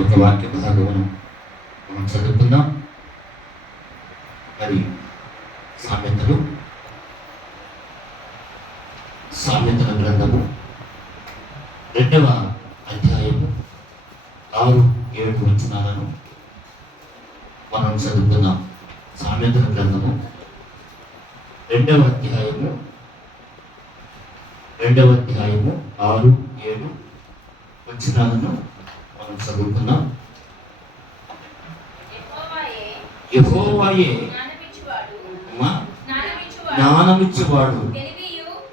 ఒక వాక్య భాగమును మనం చదువుకుందాం. మరి సామెతల గ్రంథము 2వ అధ్యాయము 6-7 వచనాలను మనం చదువుకుందాం. సామెతల గ్రంథము 2వ అధ్యాయము 6-7 వచనాలను మనం చదువుకుందాం. యెహోవాయే జ్ఞానమిచ్చువాడు,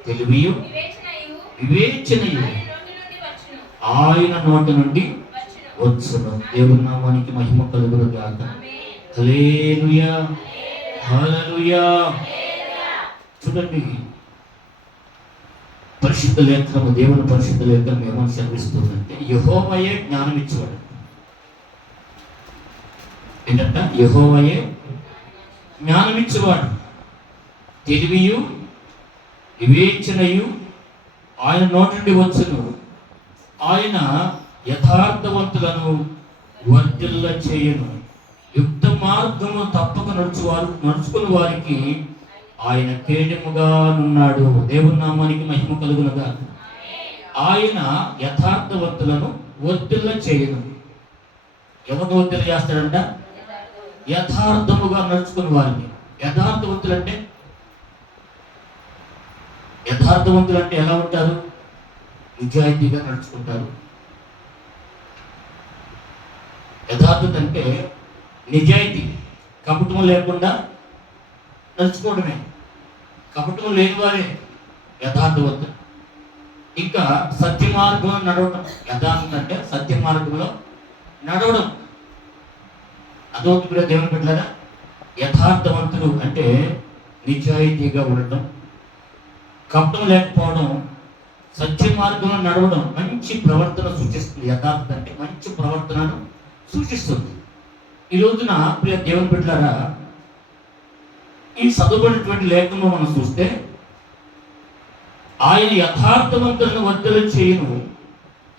తెలివియు వివేచనయు ఆయన నోటి నుండి వచ్చును. దేవుని నామానికి మహిమ కలుగును గాక. హల్లెలూయా, హల్లెలూయా. చూడండి, పరిశుద్ధ లేఖనము, దేవుని పరిశుద్ధ లేఖనం ఏమని సెలవిస్తుందంటే యెహోవాయే జ్ఞానం ఇచ్చేవాడు. ఏంటంట? యెహోవాయే జ్ఞానం ఇచ్చేవాడు, తెలివియు వివేచనయు ఆయన నోటి నుండి వచ్చును. ఆయన యథార్థవంతులను వర్ధిల్ల చేయును. యుక్త మార్గము తప్పక నడుచుకుని వారికి ఆయన కేడముగా ఉన్నాడు. దేవుని నామానికి మహిమ కలుగునుగా. ఆయన యథార్థవంతులను వర్ధిల్ల చేయును. ఎవరు వర్ధిల్ల చేస్తాడంట? యథార్థముగా నడుచుకుని వారిని. యథార్థవంతులు అంటే ఎలా ఉంటారు? నిజాయితీగా నడుచుకుంటారు. యథార్థత అంటే నిజాయితీ, కపటం లేకుండా నడుచుకోవడమే. కపటం లేని వారే యథార్థవంతులు. ఇంకా సత్య మార్గంలో నడవడం. యథార్థత అంటే సత్య మార్గంలో నడవడం. అదొకటి కూడా దేవుని బిడ్డలారా. యథార్థవంతులు అంటే నిజాయితీగా ఉండటం, కపటం లేకపోవడం, సత్య మార్గంలో నడవడం, మంచి ప్రవర్తన సూచిస్తుంది. యథార్థత అంటే మంచి ప్రవర్తనను సూచిస్తుంది. ఈ రోజున ప్రియ దేవుని బిడ్డలారా, ఈ చదువుకున్నటువంటి లేఖను మనం చూస్తే ఆయన యథార్థవంతులను వర్ధల చేయును,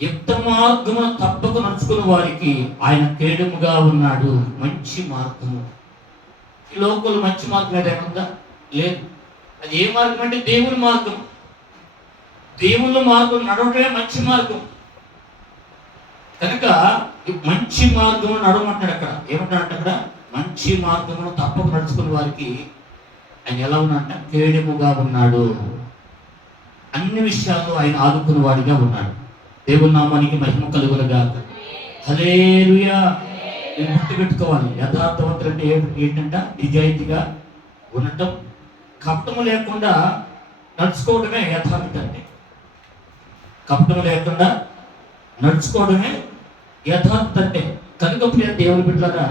యుక్త మార్గము తప్పక నడుచుకున్న వారికి ఆయన కేడముగా ఉన్నాడు. మంచి మార్గము. ఈ లోకంలో మంచి మార్గం ఏదైనా లేదు. అది ఏ మార్గం అంటే దేవుని మార్గం. దేవుని మార్గం నడవటమే మంచి మార్గం. కనుక మంచి మార్గం నడవమంటాడు. అక్కడ ఏమంటాడంటే, అక్కడ మంచి మార్గమును తప్పక నడుచుకున్న వారికి ఆయన ఎలా ఉన్నాడంట? కేడముగా ఉన్నాడు. అన్ని విషయాల్లో ఆయన ఆదుకున్న వాడిగా ఉన్నాడు. దేవుని నామానికి మహిమ కలుగునుగా. హల్లెలూయా. నేను గుర్తుపెట్టుకోవాలి, యథార్థవంతులు అంటే ఏంటంట? నిజాయితీగా ఉండటం, కపటము లేకుండా నడుచుకోవడమే యథార్థత అంటే. కపటము లేకుండా నడుచుకోవడమే యథార్థత అంటే. కనుక ప్రియ దేవుని బిడ్డలారా,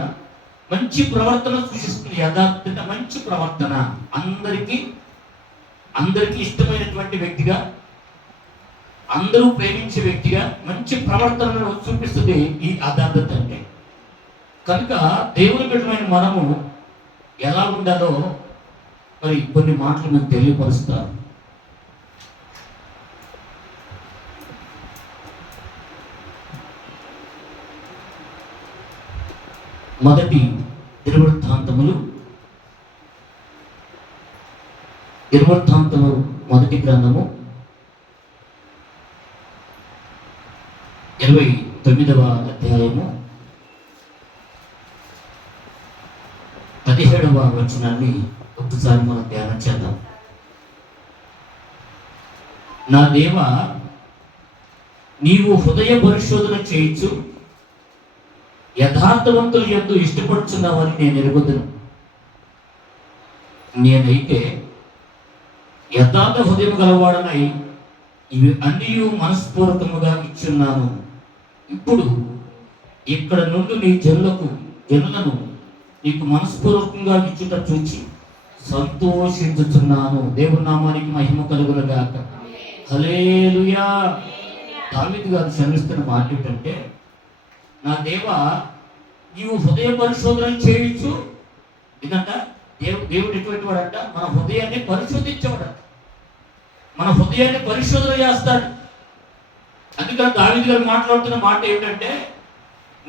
మంచి ప్రవర్తన సూచిస్తుంది. యథార్థత మంచి ప్రవర్తన, అందరికీ ఇష్టమైనటువంటి వ్యక్తిగా, అందరూ ప్రేమించే వ్యక్తిగా మంచి ప్రవర్తనను చూపిస్తుంది ఈ యథార్థత అంటే. కనుక దేవుని బిడ్డమైన మనము ఎలా ఉండాలో మరి కొన్ని మాటలు మీకు తెలియపరుస్తారు. మొదటి దినవృత్తాంతములు మొదటి గ్రంథము 29వ అధ్యాయము 17వ వచనాన్ని ఒకసారి మనం ధ్యానం చేద్దాం. నా దేవా, నీవు హృదయ పరిశోధన చేయించు, యథార్థవంతులు యందు ఇష్టపడుచున్నావని నేను ఎరుగుదును. నేనైతే యథార్థ హృదయం గలవాడనై ఇవి అన్నీ మనస్పూర్వకముగా ఇచ్చున్నాను. ఇప్పుడు ఇక్కడ నుండి నీ జనులను నీకు మనస్పూర్వకంగా ఇచ్చుట చూచి సంతోషించుచున్నాను. దేవుని నామానికి మహిమ కలుగునుగాక. హల్లెలూయా. దావీదు గారు శ్రమిస్తున్న మాట ఏంటంటే, నా దేవా, నీవు హృదయ పరిశోధన చేయొచ్చు. ఎందుకంట దేవుడు ఎటువంటి వాడంట? మన హృదయాన్ని పరిశోధించేవాడంట. మన హృదయాన్ని పరిశోధన చేస్తాడు. అందుకని దావీదు గారు మాట్లాడుతున్న మాట ఏమిటంటే,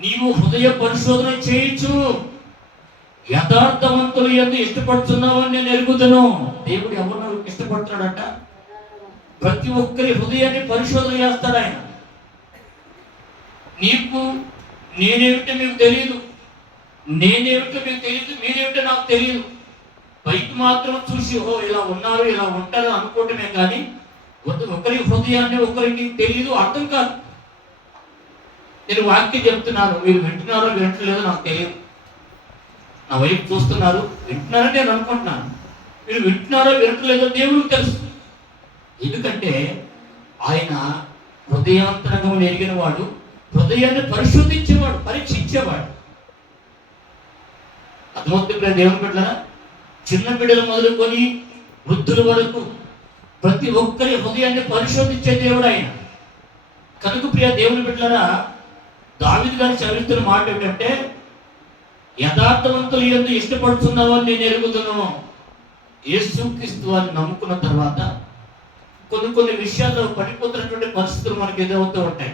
నీవు హృదయ పరిశోధన చేయొచ్చు. యథార్థవంతులు యందు ఇష్టపడుతున్నావు అని నేను ఎరుగుతాను. దేవుడు ఎవరు ఇష్టపడుతున్నాడంట? ప్రతి ఒక్కరి హృదయాన్ని పరిశోధన చేస్తాడు ఆయన. నీకు నేనేమిటో మీకు తెలియదు, నేనేమిటో మీకు తెలియదు, మీరేమిటో నాకు తెలియదు. పైకి మాత్రం చూసి ఓ ఇలా ఉన్నారు ఇలా ఉంటారు అనుకోవటమే కానీ ఒకరి హృదయాన్ని ఒకరికి తెలియదు, అర్థం కాదు. నేను వాక్యం చెప్తున్నాను, మీరు వింటున్నారో వింటలేదో నాకు తెలియదు. నా వైపు చూస్తున్నారు, వింటున్నారని నేను అనుకుంటున్నాను. మీరు వింటున్నారో వినట్లేదో దేవుడికి తెలుసు. ఎందుకంటే ఆయన హృదయాంతరంగం ఎరిగిన వాడు, హృదయాన్ని పరిశోధించేవాడు, పరీక్షించేవాడు. అర్థమవుతుంది దేవుని బిడ్డలారా? చిన్న బిడ్డలు మొదలుకొని వృద్ధుల వరకు ప్రతి ఒక్కరి హృదయాన్ని పరిశోధించే దేవుడు ఆయన. కనుక ప్రియ దేవుని బిడ్డలారా, దావీదు గారు చదువుతున్న మాట ఏమిటంటే, యథార్థవంతులు యందు ఇష్టపడుతున్నావు అని నేను ఎరుగుతున్నాను. యేసుక్రీస్తు వారిని నమ్ముకున్న తర్వాత కొన్ని విషయాల్లో పడిపోతున్నటువంటి పరిస్థితులు మనకు ఎదురవుతూ ఉంటాయి.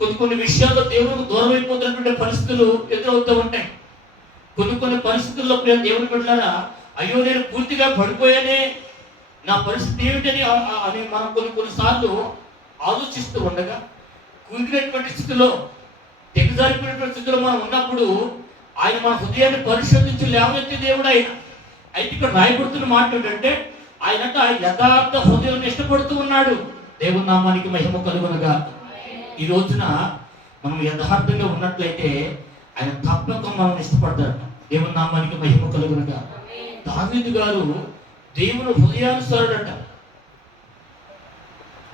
కొన్ని విషయాల్లో దేవునికి దూరం అయిపోతున్నటువంటి పరిస్థితులు ఎదురవుతూ ఉంటాయి. కొన్ని పరిస్థితుల్లో దేవుని బిడ్డలారా, అయ్యో నేను పూర్తిగా పడిపోయానే, నా పరిస్థితి ఏమిటని అని మనం కొన్నిసార్లు ఆలోచిస్తూ ఉండగా, కుంగినటువంటి స్థితిలో, తెగజారిపోయినటువంటి స్థితిలో మనం ఉన్నప్పుడు ఆయన మన హృదయాన్ని పరిశోధించి లేవనెత్తే దేవుడు ఆయన. అయితే ఇక్కడ రాయబడుతున్న మాట ఏంటంటే, ఆయనట యథార్థ హృదయాన్ని ఇష్టపడుతూ ఉన్నాడు. దేవుని నామానికి మహిమ కలుగునగా. ఈ రోజున మనం యథార్థంగా ఉన్నట్లయితే ఆయన తప్పక మనం ఇష్టపడతాడు. దేవుని నామానికి మహిమ కలుగునగా. దావీదు గారు దేవుని హృదయానుసారుడట.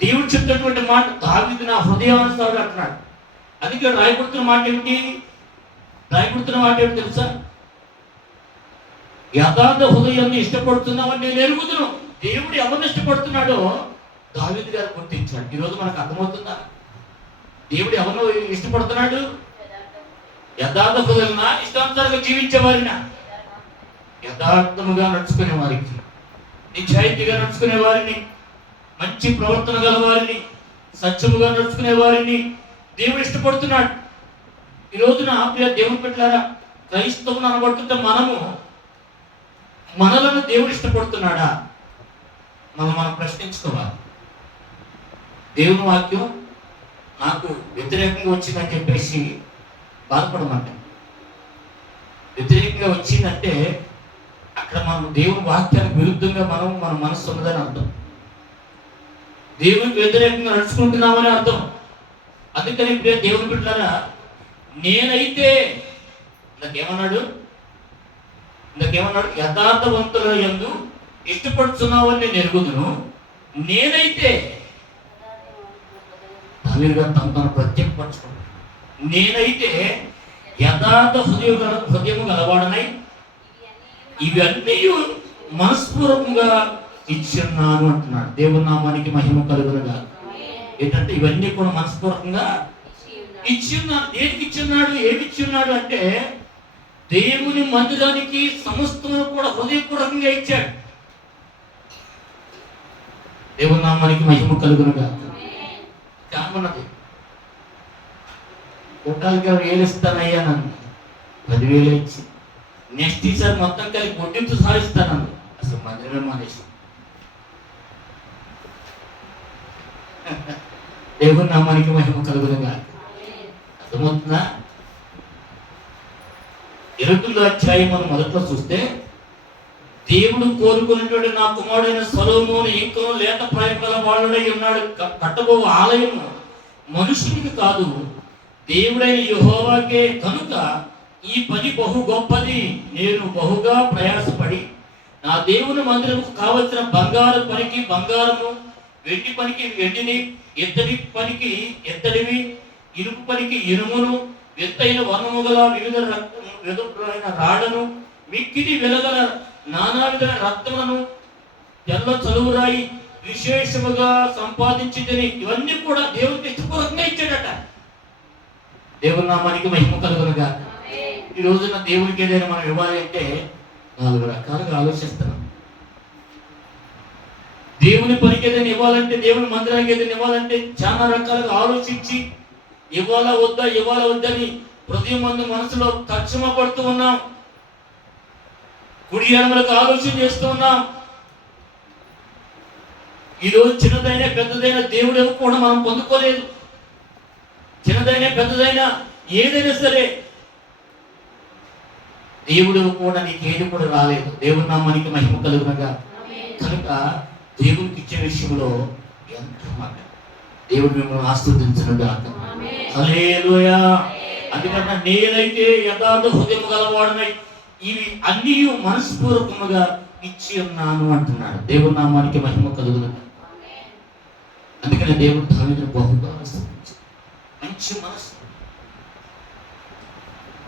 దేవుడు చెప్తున్నటువంటి మాట, దావీదు నా హృదయానుసారుడు అంటున్నాడు. అందుకే రాయబడుతున్న మాట ఏమిటి? రాయబడుతున్న మాట ఏమిటి తెలుసా? యథార్థ హృదయాన్ని ఇష్టపడుతున్నామని నేను ఎరుగుతున్నాను. దేవుడు ఎవరిని ఇష్టపడుతున్నాడో దావీదు గారు గుర్తించాడు. ఈరోజు మనకు అర్థమవుతుందా? దేవుడు ఎవరినో ఇష్టపడుతున్నాడు? యథార్థ హృదయాలనా, ఇష్టానుసారంగా జీవించే వారినా? యథార్థముగా నడుచుకునే వారికి, నిజాయితీగా నడుచుకునే వారిని, మంచి ప్రవర్తన గల వారిని, సత్యముగా నడుచుకునే వారిని దేవుడు ఇష్టపడుతున్నాడు. ఈ రోజున ప్రియ దేవుని బిడ్డలారా, క్రైస్తవులు అనబడుతుంటే మనలను దేవుడు ఇష్టపడుతున్నాడా? మనం ప్రశ్నించుకోవాలి. దేవుని వాక్యం నాకు వ్యతిరేకంగా వచ్చిందని చెప్పేసి బాధపడమంట. వ్యతిరేకంగా వచ్చిందంటే అక్కడ మనం దేవుని వాక్యానికి విరుద్ధంగా మన మనస్సు ఉన్నదని అర్థం. దేవునికి వ్యతిరేకంగా నడుచుకుంటున్నామని అర్థం. అందుకని ఇప్పుడు దేవుని బిడ్డలారా, నేనైతే ఇందాకేమన్నాడు? యథార్థవంతుల యందు ఇష్టపడుతున్నావని నేను ఎరుగుదును. నేనైతే దావీదు గారు తను ప్రత్యేకపరచుకున్నాడు. నేనైతే యథార్థ హృదయము గలవాడనై ఇవన్నీ మనస్పూర్వకంగా ఇచ్చున్నాను అంటున్నాడు. దేవుని నామానికి మహిమ కలుగునుగా. ఏంటంటే ఇవన్నీ కూడా మనస్పూర్వకంగా ఇచ్చున్నాడు. దేనికి ఇచ్చున్నాడు? ఏమి ఇచ్చున్నాడు అంటే, దేవుని మందిరానికి సమస్తము కూడా హృదయపూర్వకంగా ఇచ్చాడు. దేవుని నామానికి మహిమ కలుగునుగా. కామన్నది కొట్టాలిగా వేలిస్తానయ్యా, నన్ను 10,000 ఇచ్చి నెక్స్ట్ ఈసారి మొత్తం కలిసి వడ్డీతో సాధిస్తానంది. అసలు మందిరమే మానేసి. దేవుని నామానికి మహిమ కలుగునుగా. అర్థమవుతుందా? 29వ అధ్యాయం మనం మొదట్లో చూస్తే, దేవుడు కోరుకున్నటువంటి నా కుమారుడైన సొలొమోను ఇంకా లేత ప్రాయం గల వాడుడై ఉన్నాడు. కట్టబో ఆలయం మనుషునికి కాదు, దేవుడైన యెహోవాకే. కనుక ఈ పని బహు గొప్పది. నేను బహుగా ప్రయాసపడి నా దేవుని మందిరముకు కావలసిన బంగారు పనికి బంగారము, వెండి పనికి వెండిని, ఎత్తడి పనికి ఎత్తడివి, ఇనుపు పనికి ఇనుమును, ఎత్తైన వర్ణము గల వివిధ రాళ్లను, మిక్కిలి వెలగల నానా విధమైన రత్నములను, తెల్ల చలువురాయి విశేషముగా సంపాదించిందని. ఇవన్నీ కూడా దేవునికి ఇష్టపూర్వకంగా ఇచ్చాడట. దేవుని నామానికి మహిమ కలుగునుగా. ఈ రోజున దేవునికి ఏదైనా మనం ఇవ్వాలి అంటే 4 రకాలుగా ఆలోచిస్తున్నాం. దేవుని పనికి ఏదైనా ఇవ్వాలంటే, దేవుని మందిరానికి ఏదైనా ఇవ్వాలంటే చాలా రకాలుగా ఆలోచించి ఇవాళ వద్దని హృదయం మందు మనసులో తర్జమ పడుతూ ఉన్నాం. కుడి ఎడమలకు ఆలోచన చేస్తూ ఉన్నాం. ఈరోజు చిన్నదైనా పెద్దదైనా దేవుడు కూడా మనం పొందుకోలేదు. చిన్నదైనా పెద్దదైనా ఏదైనా సరే దేవుడు కూడా నీకేది కూడా రాలేదు. దేవుడి నామానికి మహిమ కలుగునగా. కనుక దేవునికి ఇచ్చే విషయంలో ఎంత మాట దేవుడు మిమ్మల్ని ఆశీర్వదించునుగా. హల్లెలూయా. అందుకన్నా నేనైతే యథార్థ హృదయం గలవాడనై ఇవి అన్నీ మనస్పూర్వకముగా ఇచ్చి ఉన్నాను అంటున్నాడు. దేవుడి నామానికి మహిమ కలుగునగా. అందుకని దేవుడు దావీదును బహుగా ఆశీర్వదించాడు. మంచి మనసు,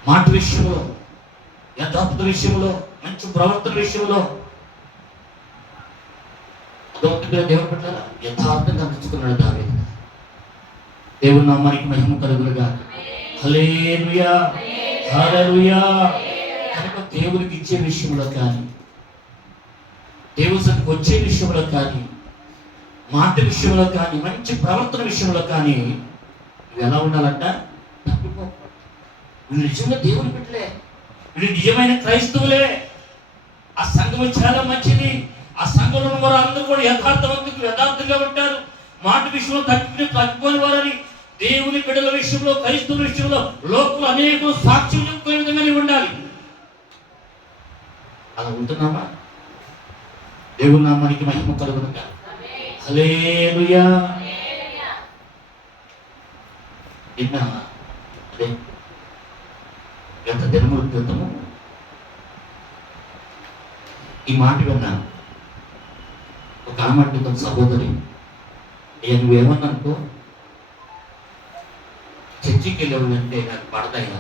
మాట విషయంలో, యథార్థ విషయంలో, మంచి ప్రవర్తన విషయంలో దేవుడు పెట్టారా యథార్థంగా నడుచుకున్నాడు దావీదు. దేవుని నామానికి మహిమ కలుగునుగా. హల్లెలూయా, హల్లెలూయా. కనుక దేవునికి ఇచ్చే విషయంలో కానీ, దేవుని సన్నిధికి వచ్చే విషయంలో కానీ, మాట విషయంలో కానీ, మంచి ప్రవర్తన విషయంలో కానీ నువ్వు ఎలా ఉండాలంట? తప్పిపో. వీళ్ళు నిజంగా దేవుని పెట్టలే, వీళ్ళు నిజమైన క్రైస్తవులే. ఆ సంఘం చాలా మంచిది. ఆ సంఘంలో వారు అందరూ కూడా యథార్థంగా ఉంటారు. మాట విషయంలో తగ్గిపోని వారని దేవుని బిడ్డల విషయంలో, క్రైస్తవుల విషయంలో లోకులు అనేక సాక్ష్యం చెప్పుకునే విధంగానే ఉండాలి. అలా ఉంటున్నామా? దేవుని నామానికి మహిమ కలుగునుగా. హల్లెలూయా. నిన్న అదే గత దినముల క్రితము ఈ మాట విన్నాను. ఒక ఆమె అంటుంది, సహోదరి నువ్వేమన్నానుకో చర్చికి వెళ్ళేవాళ్ళంటే నాకు పడదయ్యా,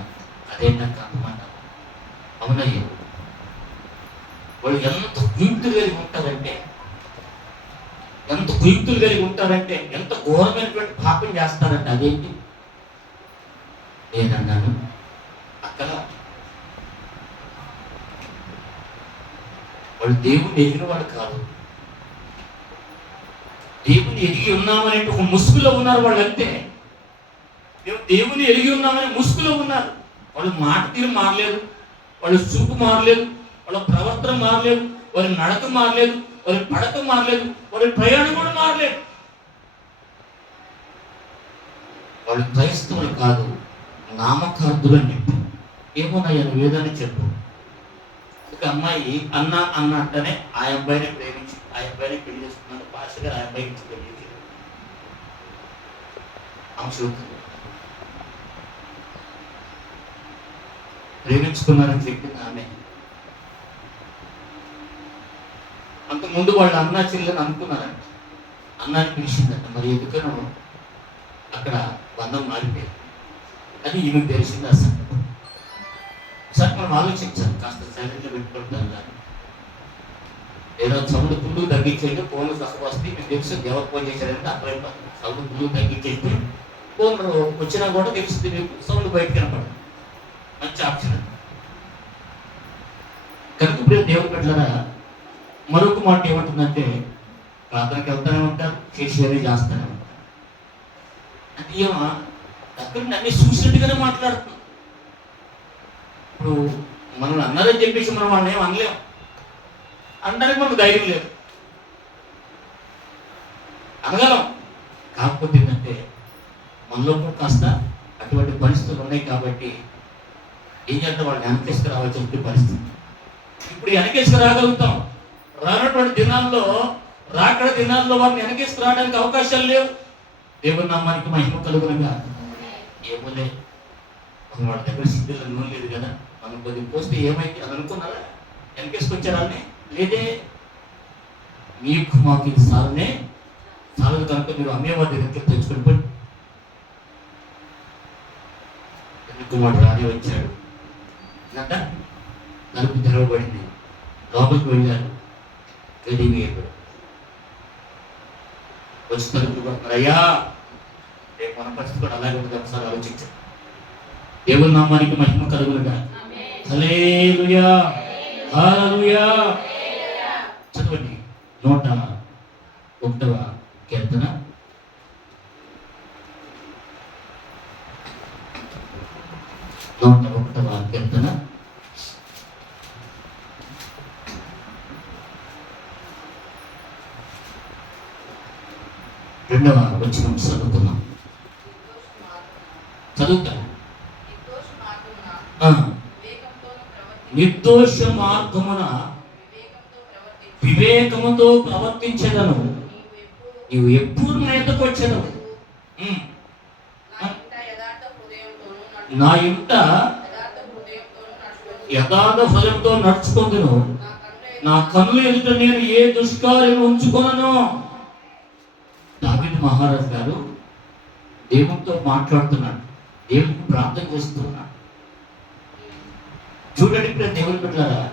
అదే నాకు అర్థమాట. అవునయ్యా, వాళ్ళు ఎంత కుయుక్తులు కలిగి ఉంటారంటే ఎంత ఘోరమైనటువంటి పాపం చేస్తారంటే అదేంటి? నేనన్నాను, అక్కడ వాళ్ళు దేవుణ్ణి ఎదిగిన వాళ్ళు కాదు. దేవుని ఎరిగి ఉన్నామనే ఒక ముసుగులో ఉన్నారు వాళ్ళు. అంతే, మేము దేవుని ఎరిగి ఉన్నామని ముసుగులో ఉన్నారు. వాళ్ళు మాట తీరు మారలేదు, వాళ్ళ చూపు మారలేదు, వాళ్ళ ప్రవర్తన మారలేదు, వారి నడక మారలేదు, వారి పడక మారలేదు, వారి ప్రయాణం కూడా మారలేదు. వాళ్ళు క్రైస్తవులు కాదు, నామకార్థులు అని చెప్పి. ఏమోనయ్యా నువ్వేదని చెప్పు. ఒక అమ్మాయి అన్న అంటేనే ఆ అబ్బాయిని ప్రేమించి ఆ అబ్బాయిని పెళ్లి చేసుకున్నాను. భాషగా ఆ అబ్బాయికి ఇచ్చి పెళ్లి చేశారు. ఆమె చూస్తుంది, ప్రేమించుకున్నారని చెప్పింది ఆమె. అంతకుముందు వాళ్ళు అన్నా చెల్లెని అనుకున్నారంట. అన్నాన్ని పిలిచిందంట. మరి ఎందుకనో అక్కడ బంధం మారిపోయింది. అది ఈమెకు తెలిసింది. అసలు ఒకసారి మనం ఆలోచించాలి, కాస్త సైలెంట్లో పెట్టుకుంటాం. కానీ ఏదో సౌండ్ పుల్లు తగ్గించేయండి, ఫోన్లు సహా వస్తే మీకు తెలుసు ఎవరు ఫోన్ చేశారంటే అర్థం. సౌండ్ పుల్లు తగ్గించేస్తే ఫోన్ వచ్చినా కూడా తెలుస్తుంది మీకు, సౌండ్ బయటకు కనపడదు. మంచి ఆప్షన్ అది. కనుక ఇప్పుడు దేవుడు పెట్టారా మరొక మాట ఏమంటుందంటే, ప్రార్థనకి వెళ్తూనే ఉంటారు, చేసేది చేస్తూనే ఉంటారు. అంటే ఏమో దగ్గర అన్ని చూసినట్టుగానే మాట్లాడుతున్నాం. ఇప్పుడు మనల్ని అన్నారని చెప్పేసి మనం వాళ్ళని ఏం అనలేం, అనడానికి మనకు ధైర్యం లేదు. అనగలం, కాకపోతే ఏంటంటే మనలో కాస్త అటువంటి పరిస్థితులు ఉన్నాయి. కాబట్టి ఏం చేద్దాం, వాళ్ళని వెనకేసుకు రావాల్సిన పరిస్థితి. ఇప్పుడు వెనకేసుకు రాగలుగుతాం. రానటువంటి దినాల్లో, రాకడ దినాల్లో వారిని వెనకేసుకు రావడానికి అవకాశాలు లేవు. దేవుని నామానికి మహిమ కలుగునుగా. ఏమోలే, వాళ్ళ దగ్గర సిద్ధులు నూనె లేదు కదా, మనం కొద్దిగా పోస్తే ఏమైంది అని అనుకున్నారా? వెనకేసుకొచ్చారాన్ని లేదే. మీకు మాకు ఇది సాలనే సాలదు కనుక మీరు అమ్మేవాడి దగ్గరికి తెచ్చుకొని పోయి. కుమారుడు రాని వచ్చాడు అంట, తలుపు తెరవబడింది. లోపలికి వెళ్ళారు. వచ్చి తలుపు కొడుతున్నారు. అయ్యా, రేపు మన పరిస్థితి కూడా అలాగే ఉంటుంది. ఒకసారి ఆలోచించారు. దేవుని నామానికి మహిమ కలుగునుగా. హల్లెలూయా, హల్లెలూయా. చదవండి 101వ కీర్తన 101వ కీర్తన 2వ వచనం చదువుతున్నాం. చదువుతాం. నిర్దోష మార్గమున వివేకముతో ప్రవర్తించదను. నీవు ఎప్పుడు నా యొద్దకు వచ్చెదవు. నా ఇంట యథార్థ హృదయంతో నడుచుకుందును. నా కన్నుల ఎదుట నేను ఏ దుష్కార్యము ఉంచుకొనను. దావీదు మహారాజు గారు దేవునితో మాట్లాడుతున్నాడు, దేవునికి ప్రార్థన చేస్తున్నాడు. చూడండి ఇప్పుడు దేవుని బిడ్డలారా,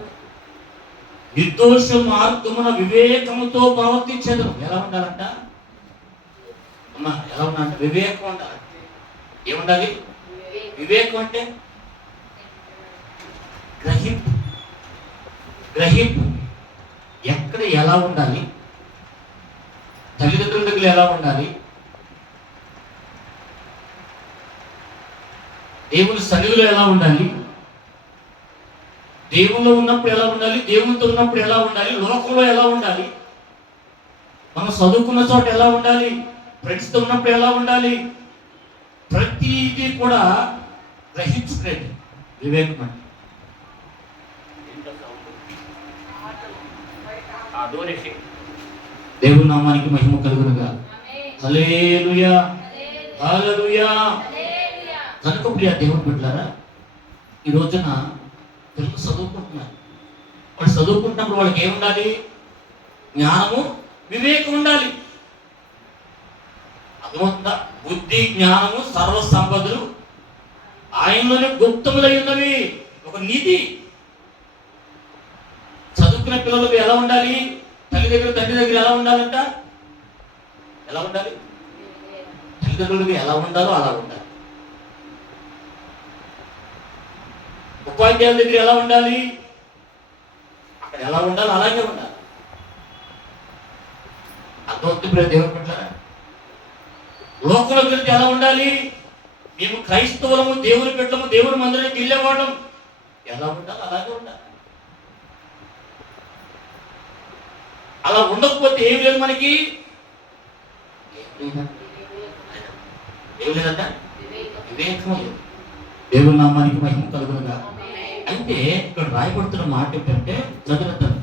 నిర్దోష మార్గమున వివేకముతో ప్రవర్తించదు. ఎలా ఉండాలంట అమ్మా? ఎలా ఉండాలంట? వివేకం ఉండాలి. ఏముండాలి? వివేకం అంటే గ్రహింపు. గ్రహింపు ఎక్కడ ఎలా ఉండాలి, తల్లిదండ్రుల దగ్గర ఎలా ఉండాలి, దేవుని సన్నిధిలో ఎలా ఉండాలి, దేవుల్లో ఉన్నప్పుడు ఎలా ఉండాలి, దేవునితో ఉన్నప్పుడు ఎలా ఉండాలి, లోకంలో ఎలా ఉండాలి, మనం చదువుకున్న చోట ఎలా ఉండాలి, ఫ్రెండ్స్తో ఉన్నప్పుడు ఎలా ఉండాలి, ప్రతిదీ కూడా గ్రహించుకునేది వివేకం అంటే. దేవుని నామానికి మహిమ కలుగునుగా. హల్లెలూయా, హల్లెలూయా. కనుక ప్రియ దేవుని బిడ్డలారా, ఈ రోజున పిల్లలు చదువుకుంటున్నారు. వాళ్ళు చదువుకుంటున్నప్పుడు వాళ్ళకి ఏముండాలి? జ్ఞానము, వివేకం ఉండాలి. అర్థమవుతుందా? బుద్ధి, జ్ఞానము, సర్వ సంపదలు ఆయనలోనే గుప్తములై ఉన్నవి. ఒక నిధి. చదువుకునే పిల్లలకు ఎలా ఉండాలి? తల్లి దగ్గర, తండ్రి దగ్గర ఎలా ఉండాలంట? ఎలా ఉండాలి? తల్లిదండ్రులకు ఎలా ఉండాలో అలా ఉండాలి. ఉపాధ్యాయుల దగ్గర ఎలా ఉండాలి? అక్కడ ఎలా ఉండాలి అలాగే ఉండాలి. అర్థమవుతుంది దేవుని పట్ల. లోకంలో గురించి ఎలా ఉండాలి? మేము క్రైస్తవులము, దేవుని పెట్టము, దేవుని మందిరానికి వెళ్ళేవాళ్ళం, ఎలా ఉండాలి అలాగే ఉండాలి. అలా ఉండకపోతే ఏం లేదు మనకి. ఏం లేదంట? వివేకం లేదు. దేవుని నామానికి మహిమ కలుగునుగా. అయితే ఇక్కడ రాయబడుతున్న మాట ఏంటంటే, చదువుతాను,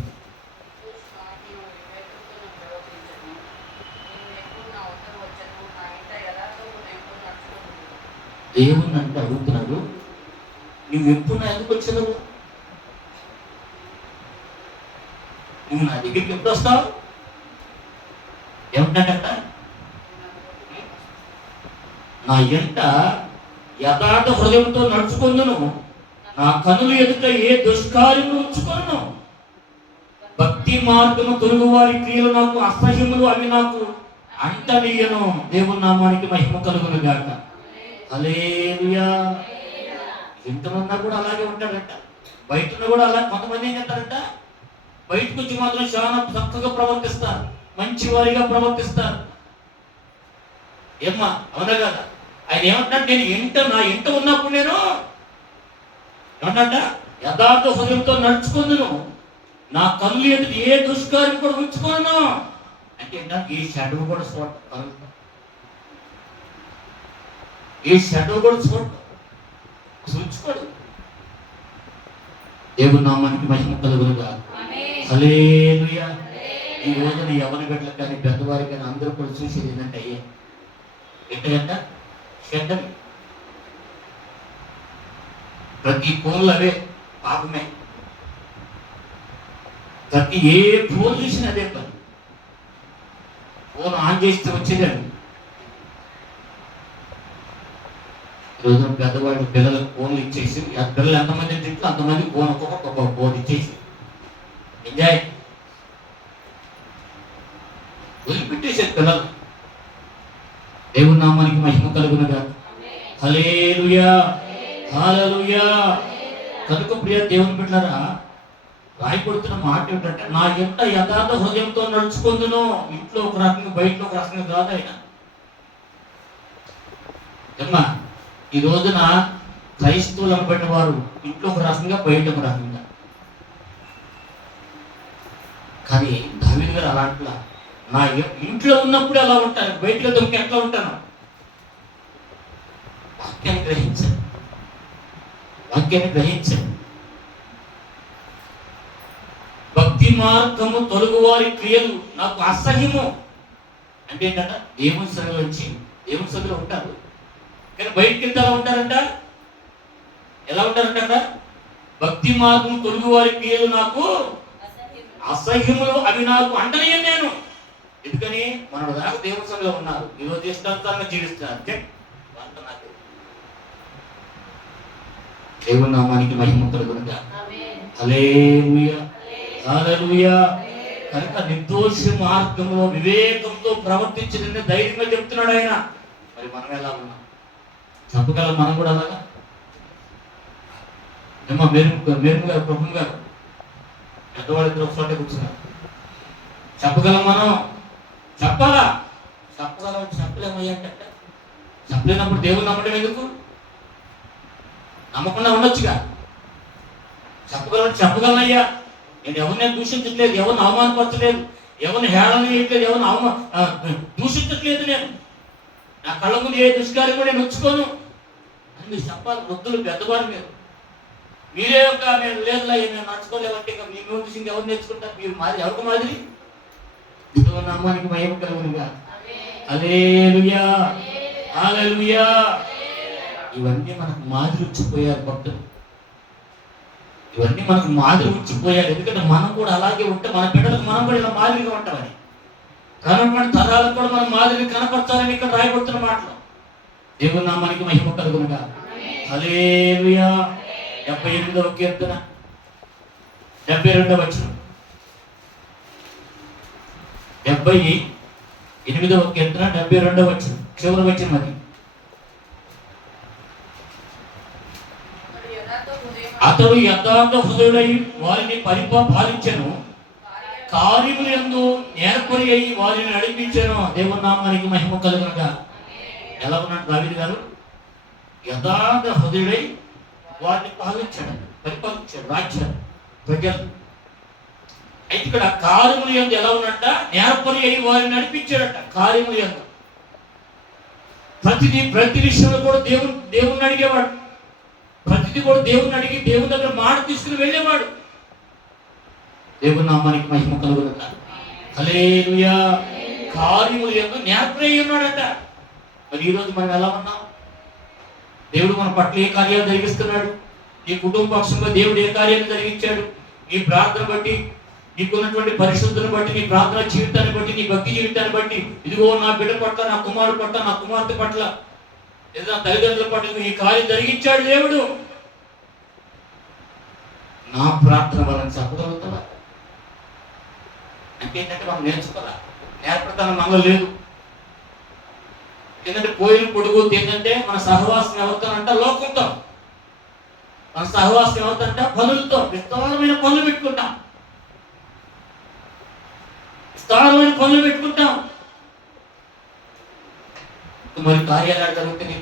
దేవుని అంటే అడుగుతున్నాడు, నువ్వు ఎప్పుడు నా ఎందుకు వచ్చావు? నువ్వు నా దగ్గరికి ఎప్పుడు వస్తావు? ఏమంటాడంట? నా ఎంట యథార్థ హృదయంతో నడుచుకుందును. నా కనులు ఎదుట ఏ దుష్కార్యము ఉంచుకొను. భక్తి మార్గము తొలుగు వారి క్రియలు నాకు అసహ్యములు, అవి నాకు అంటనీయను. దేవుని నామానికి మహిమ కలుగును గాక. హల్లెలూయా. ఇంతమంది కూడా అలాగే ఉంటాడంట. బయట కూడా అలా. కొంతమంది ఏం చేస్తారంట, బయటకు వచ్చి మాత్రం చాలా చక్కగా ప్రవర్తిస్తారు, మంచి వారిగా ప్రవర్తిస్తారు. ఏమ్మా, అవునా కదా? ఆయన ఏమంటాడు? నేను నా ఇంట ఉన్నప్పుడు నేను ఏమంటాడ? యథార్థ హృదయంతో నడుచుకుందును. నా కళ్ళు ఎదుటి ఏ దుష్కార్యం కూడా ఉంచుకోను. అంటే ఈ షడువు కూడా చూడ, ఈ షడువు కూడా చూచుకోడు. దేవుని నామానికి మహిమ కలుగునుగా. హల్లెలూయా. ఈ రోజున ఎవరి బిడ్డలకు కానీ పెద్దవారికి కానీ అందరూ కూడా చూసేది ఏంటంటే, ఏంటంట? షడ్డలు. ప్రతి ఫోన్లు అవే, పాపమే. ప్రతి ఏ ఫోన్ చూసినా అదే పని. ఫోన్ ఆన్ చేస్తే వచ్చేదండి. ఈరోజు పెద్దవాళ్ళు పిల్లలకు ఫోన్లు ఇచ్చేసి, పిల్లలు ఎంతమంది తింటే అంతమంది ఫోన్ ఒక్కొక్క ఫోన్ ఇచ్చేసి ఎంజాయ్ వదిలిపెట్టేసారు పిల్లలు. దేవుని నామానికి మహిమ కలుగునుగా. హల్లెలూయా, హల్లెలూయా. కనుక ప్రియ దేవుని బిడ్డలారా, రాయబడుతున్న మాట ఏంటంటే, నా ఎంత యథార్థ హృదయంతో నడుచుకుందును. ఇంట్లో ఒక రకంగా, బయటలో ఒక రకంగా కాదు ఆయన. ఏమ్మా, ఈ రోజున క్రైస్తవులు అనబడిన వారు ఇంట్లో ఒక రకంగా, బయట ఒక రకంగా. కానీ దావీదు గారు అలాంటిలా, నా ఇంట్లో ఉన్నప్పుడు ఎలా ఉంటాను, బయటలో దొరికి ఎట్లా ఉంటాను. వాక్యాన్ని గ్రహించండి, వాక్యాన్ని గ్రహించండి. భక్తి మార్గము తొలగువారి క్రియలు నాకు అసహ్యము అంటే ఏంటంట, దేవుని సన్నిధిలో నుంచి, దేవుని సన్నిధిలో ఉంటారు కానీ బయటికి వెళ్తే ఎలా ఉంటారంట, ఎలా ఉంటారంట, భక్తి మార్గం తొలగువారి క్రియలు నాకు అసహ్యములు, అవి నాకు అంటనే నేను. ఎందుకని మన దాకా దేవుని సన్నిధిలో ఉన్నారు, ఈరోజు ఇష్టానుసారంగా జీవిస్తున్నారు. దేవుని నామానికి మహిమ కలుగునుగా. హల్లెలూయా, హల్లెలూయా. కనుక నిర్దోష మార్గంలో వివేకంతో ప్రవర్తించిందని ధైర్యంగా చెప్తున్నాడు ఆయన. మరి మనం ఎలా ఉన్నాం చెప్పగలం? మనం కూడా అలాగా ఏమో మేరు గారు, ప్రభు గారు, పెద్దవాళ్ళిద్దరు ఒకసారి కూర్చున్నారు. చెప్పగలం మనం? చెప్పాలా? చెప్పగలం, చెప్పలేమయ్యంటే చెప్పలేనప్పుడు దేవుని నమ్మడం ఎందుకు? నమ్మకుండా ఉండొచ్చుగా. చెప్పగలనయ్యా, నేను ఎవరిని దూషించట్లేదు, ఎవరిని అవమానపరచలేదు, ఎవరిని హేళన చేయట్లేదు, ఎవరిని దూషించట్లేదు. నేను నా కళ్ళ ముందు ఏ దుష్కార్యం కూడా నేను ఉంచుకోను అని మీరు చెప్పాలి. వృద్ధులు, పెద్దవారు మీరే ఒక నేను లేదులా నేను నడుచుకోలేవంటే ఇక మీ ముందు ఇంకా ఎవరు నేర్చుకుంటారు? మీరు మాదిరి ఎవరికి మాదిరి? నామానికి మహిమ కలుగునుగా. హల్లెలూయా, హల్లెలూయా. ఇవన్నీ మనకు మాదిరి వచ్చిపోయారు భక్తులు, ఇవన్నీ మనకు మాదిరి వచ్చిపోయారు. ఎందుకంటే మనం కూడా అలాగే ఉంటే మన బిడ్డలకు మనం కూడా ఇలా మాదిరిగా ఉంటామని, కనపడిన తరాలకు కూడా మనం మాదిరి కనపరచాలని ఇక్కడ రాయబడుతున్న మాటలు. దేవుని నామానికి మహిమ కలుగునుగా. హల్లెలూయా. 78వ కీర్తన 72వ వచనం. 78వ కీర్తన 72వ వచనం, చివరి వచనం అది. అతడు యథార్థ హృదయుడై వారిని పాలించెను, కార్యములు యందు నేర్పరి అయి వారిని నడిపించెను. దేవుని నామానికి మహిమ కలుగునుగా. ఎలా ఉన్నాడు దావీదు గారు? యథార్థ హృదయుడై వారిని పరిపాలించాడు, రాజ్యాన్ని, ప్రజలు. అయితే ఇక్కడ కార్యములు యందు ఎలా ఉన్నట్ట, నేర్పరి అయి వారిని నడిపించాడట. కార్యములు యందు ప్రతి విషయంలో కూడా దేవుణ్ణి అడిగేవాడు. ప్రతిదీ కూడా దేవుని అడిగి దేవుని దగ్గర మాట తీసుకుని వెళ్ళేవాడు. దేవుని నామానికి మహిమ కలుగునుగా. హల్లెలూయా. కార్యములు యందు నేర్పరి అయి ఉన్నాడట. మరి ఈరోజు మనం ఎలా ఉన్నాం? దేవుడు మన పట్ల ఏ కార్యాలు జరిగిస్తున్నాడు? నీ కుటుంబ పక్షంలో దేవుడు ఏ కార్యాన్ని జరిగించాడు? నీ ప్రార్థన బట్టి, నీకున్నటువంటి పరిశుద్ధులను బట్టి, నీ ప్రార్థన జీవితాన్ని బట్టి, నీ భక్తి జీవితాన్ని బట్టి, ఇదిగో నా బిడ్డ పట్ల, నా కుమారుడు పట్ల, నా కుమార్తె పట్ల, లేదా తల్లిదండ్రుల పట్ల ఈ కార్యం జరిగించాడు దేవుడు. నా ప్రార్థన వాళ్ళని చెప్పగలుగుతావా? అంటే ఏంటంటే మనం నేర్చుకోవాలా, నేర్పడతాను మనలో లేదు. ఏంటంటే పోయిన పొడుగు ఏంటంటే మన సహవాసం ఎవరితోనంట, లోకంతో. మన సహవాసం ఎవరితంట, పనులతో. విస్తారమైన పనులు పెట్టుకుంటాం, విస్తారమైన పనులు పెట్టుకుంటాం. మరి కార్యాలు జరుగుతుంది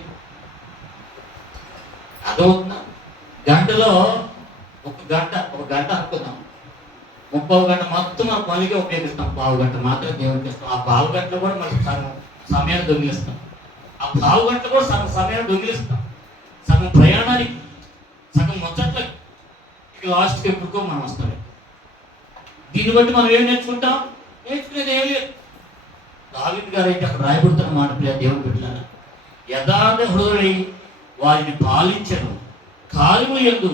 అదవుతున్నా. గంటలో ఒక గంట అనుకుందాం, 30 గంట మొత్తం మన పనికి ఉపయోగిస్తాం. 1/2 గంట మాత్రం దేవునికి ఇస్తాం. ఆ 1/2 గంటలో కూడా మనకి సగం సమయాన్ని దొంగిలిస్తాం. ఆ 1/2 గంటలో కూడా సగం సమయాన్ని దొంగిలిస్తాం. సగం ప్రయాణానికి, సగం ముచ్చట్లకి, ఇక లాస్ట్కి ఎప్పుడుకో మనం వస్తాం. దీన్ని బట్టి మనం ఏం నేర్చుకుంటాం? నేర్చుకునేది ఏం లేదు. దావీదు గారు అయితే అక్కడ రాయబడుతున్న మాట, ప్రియ దేవుని బిడ్డలారా, యథార్థ హృదయుడై వారిని పాలించెను, కార్యములు యందు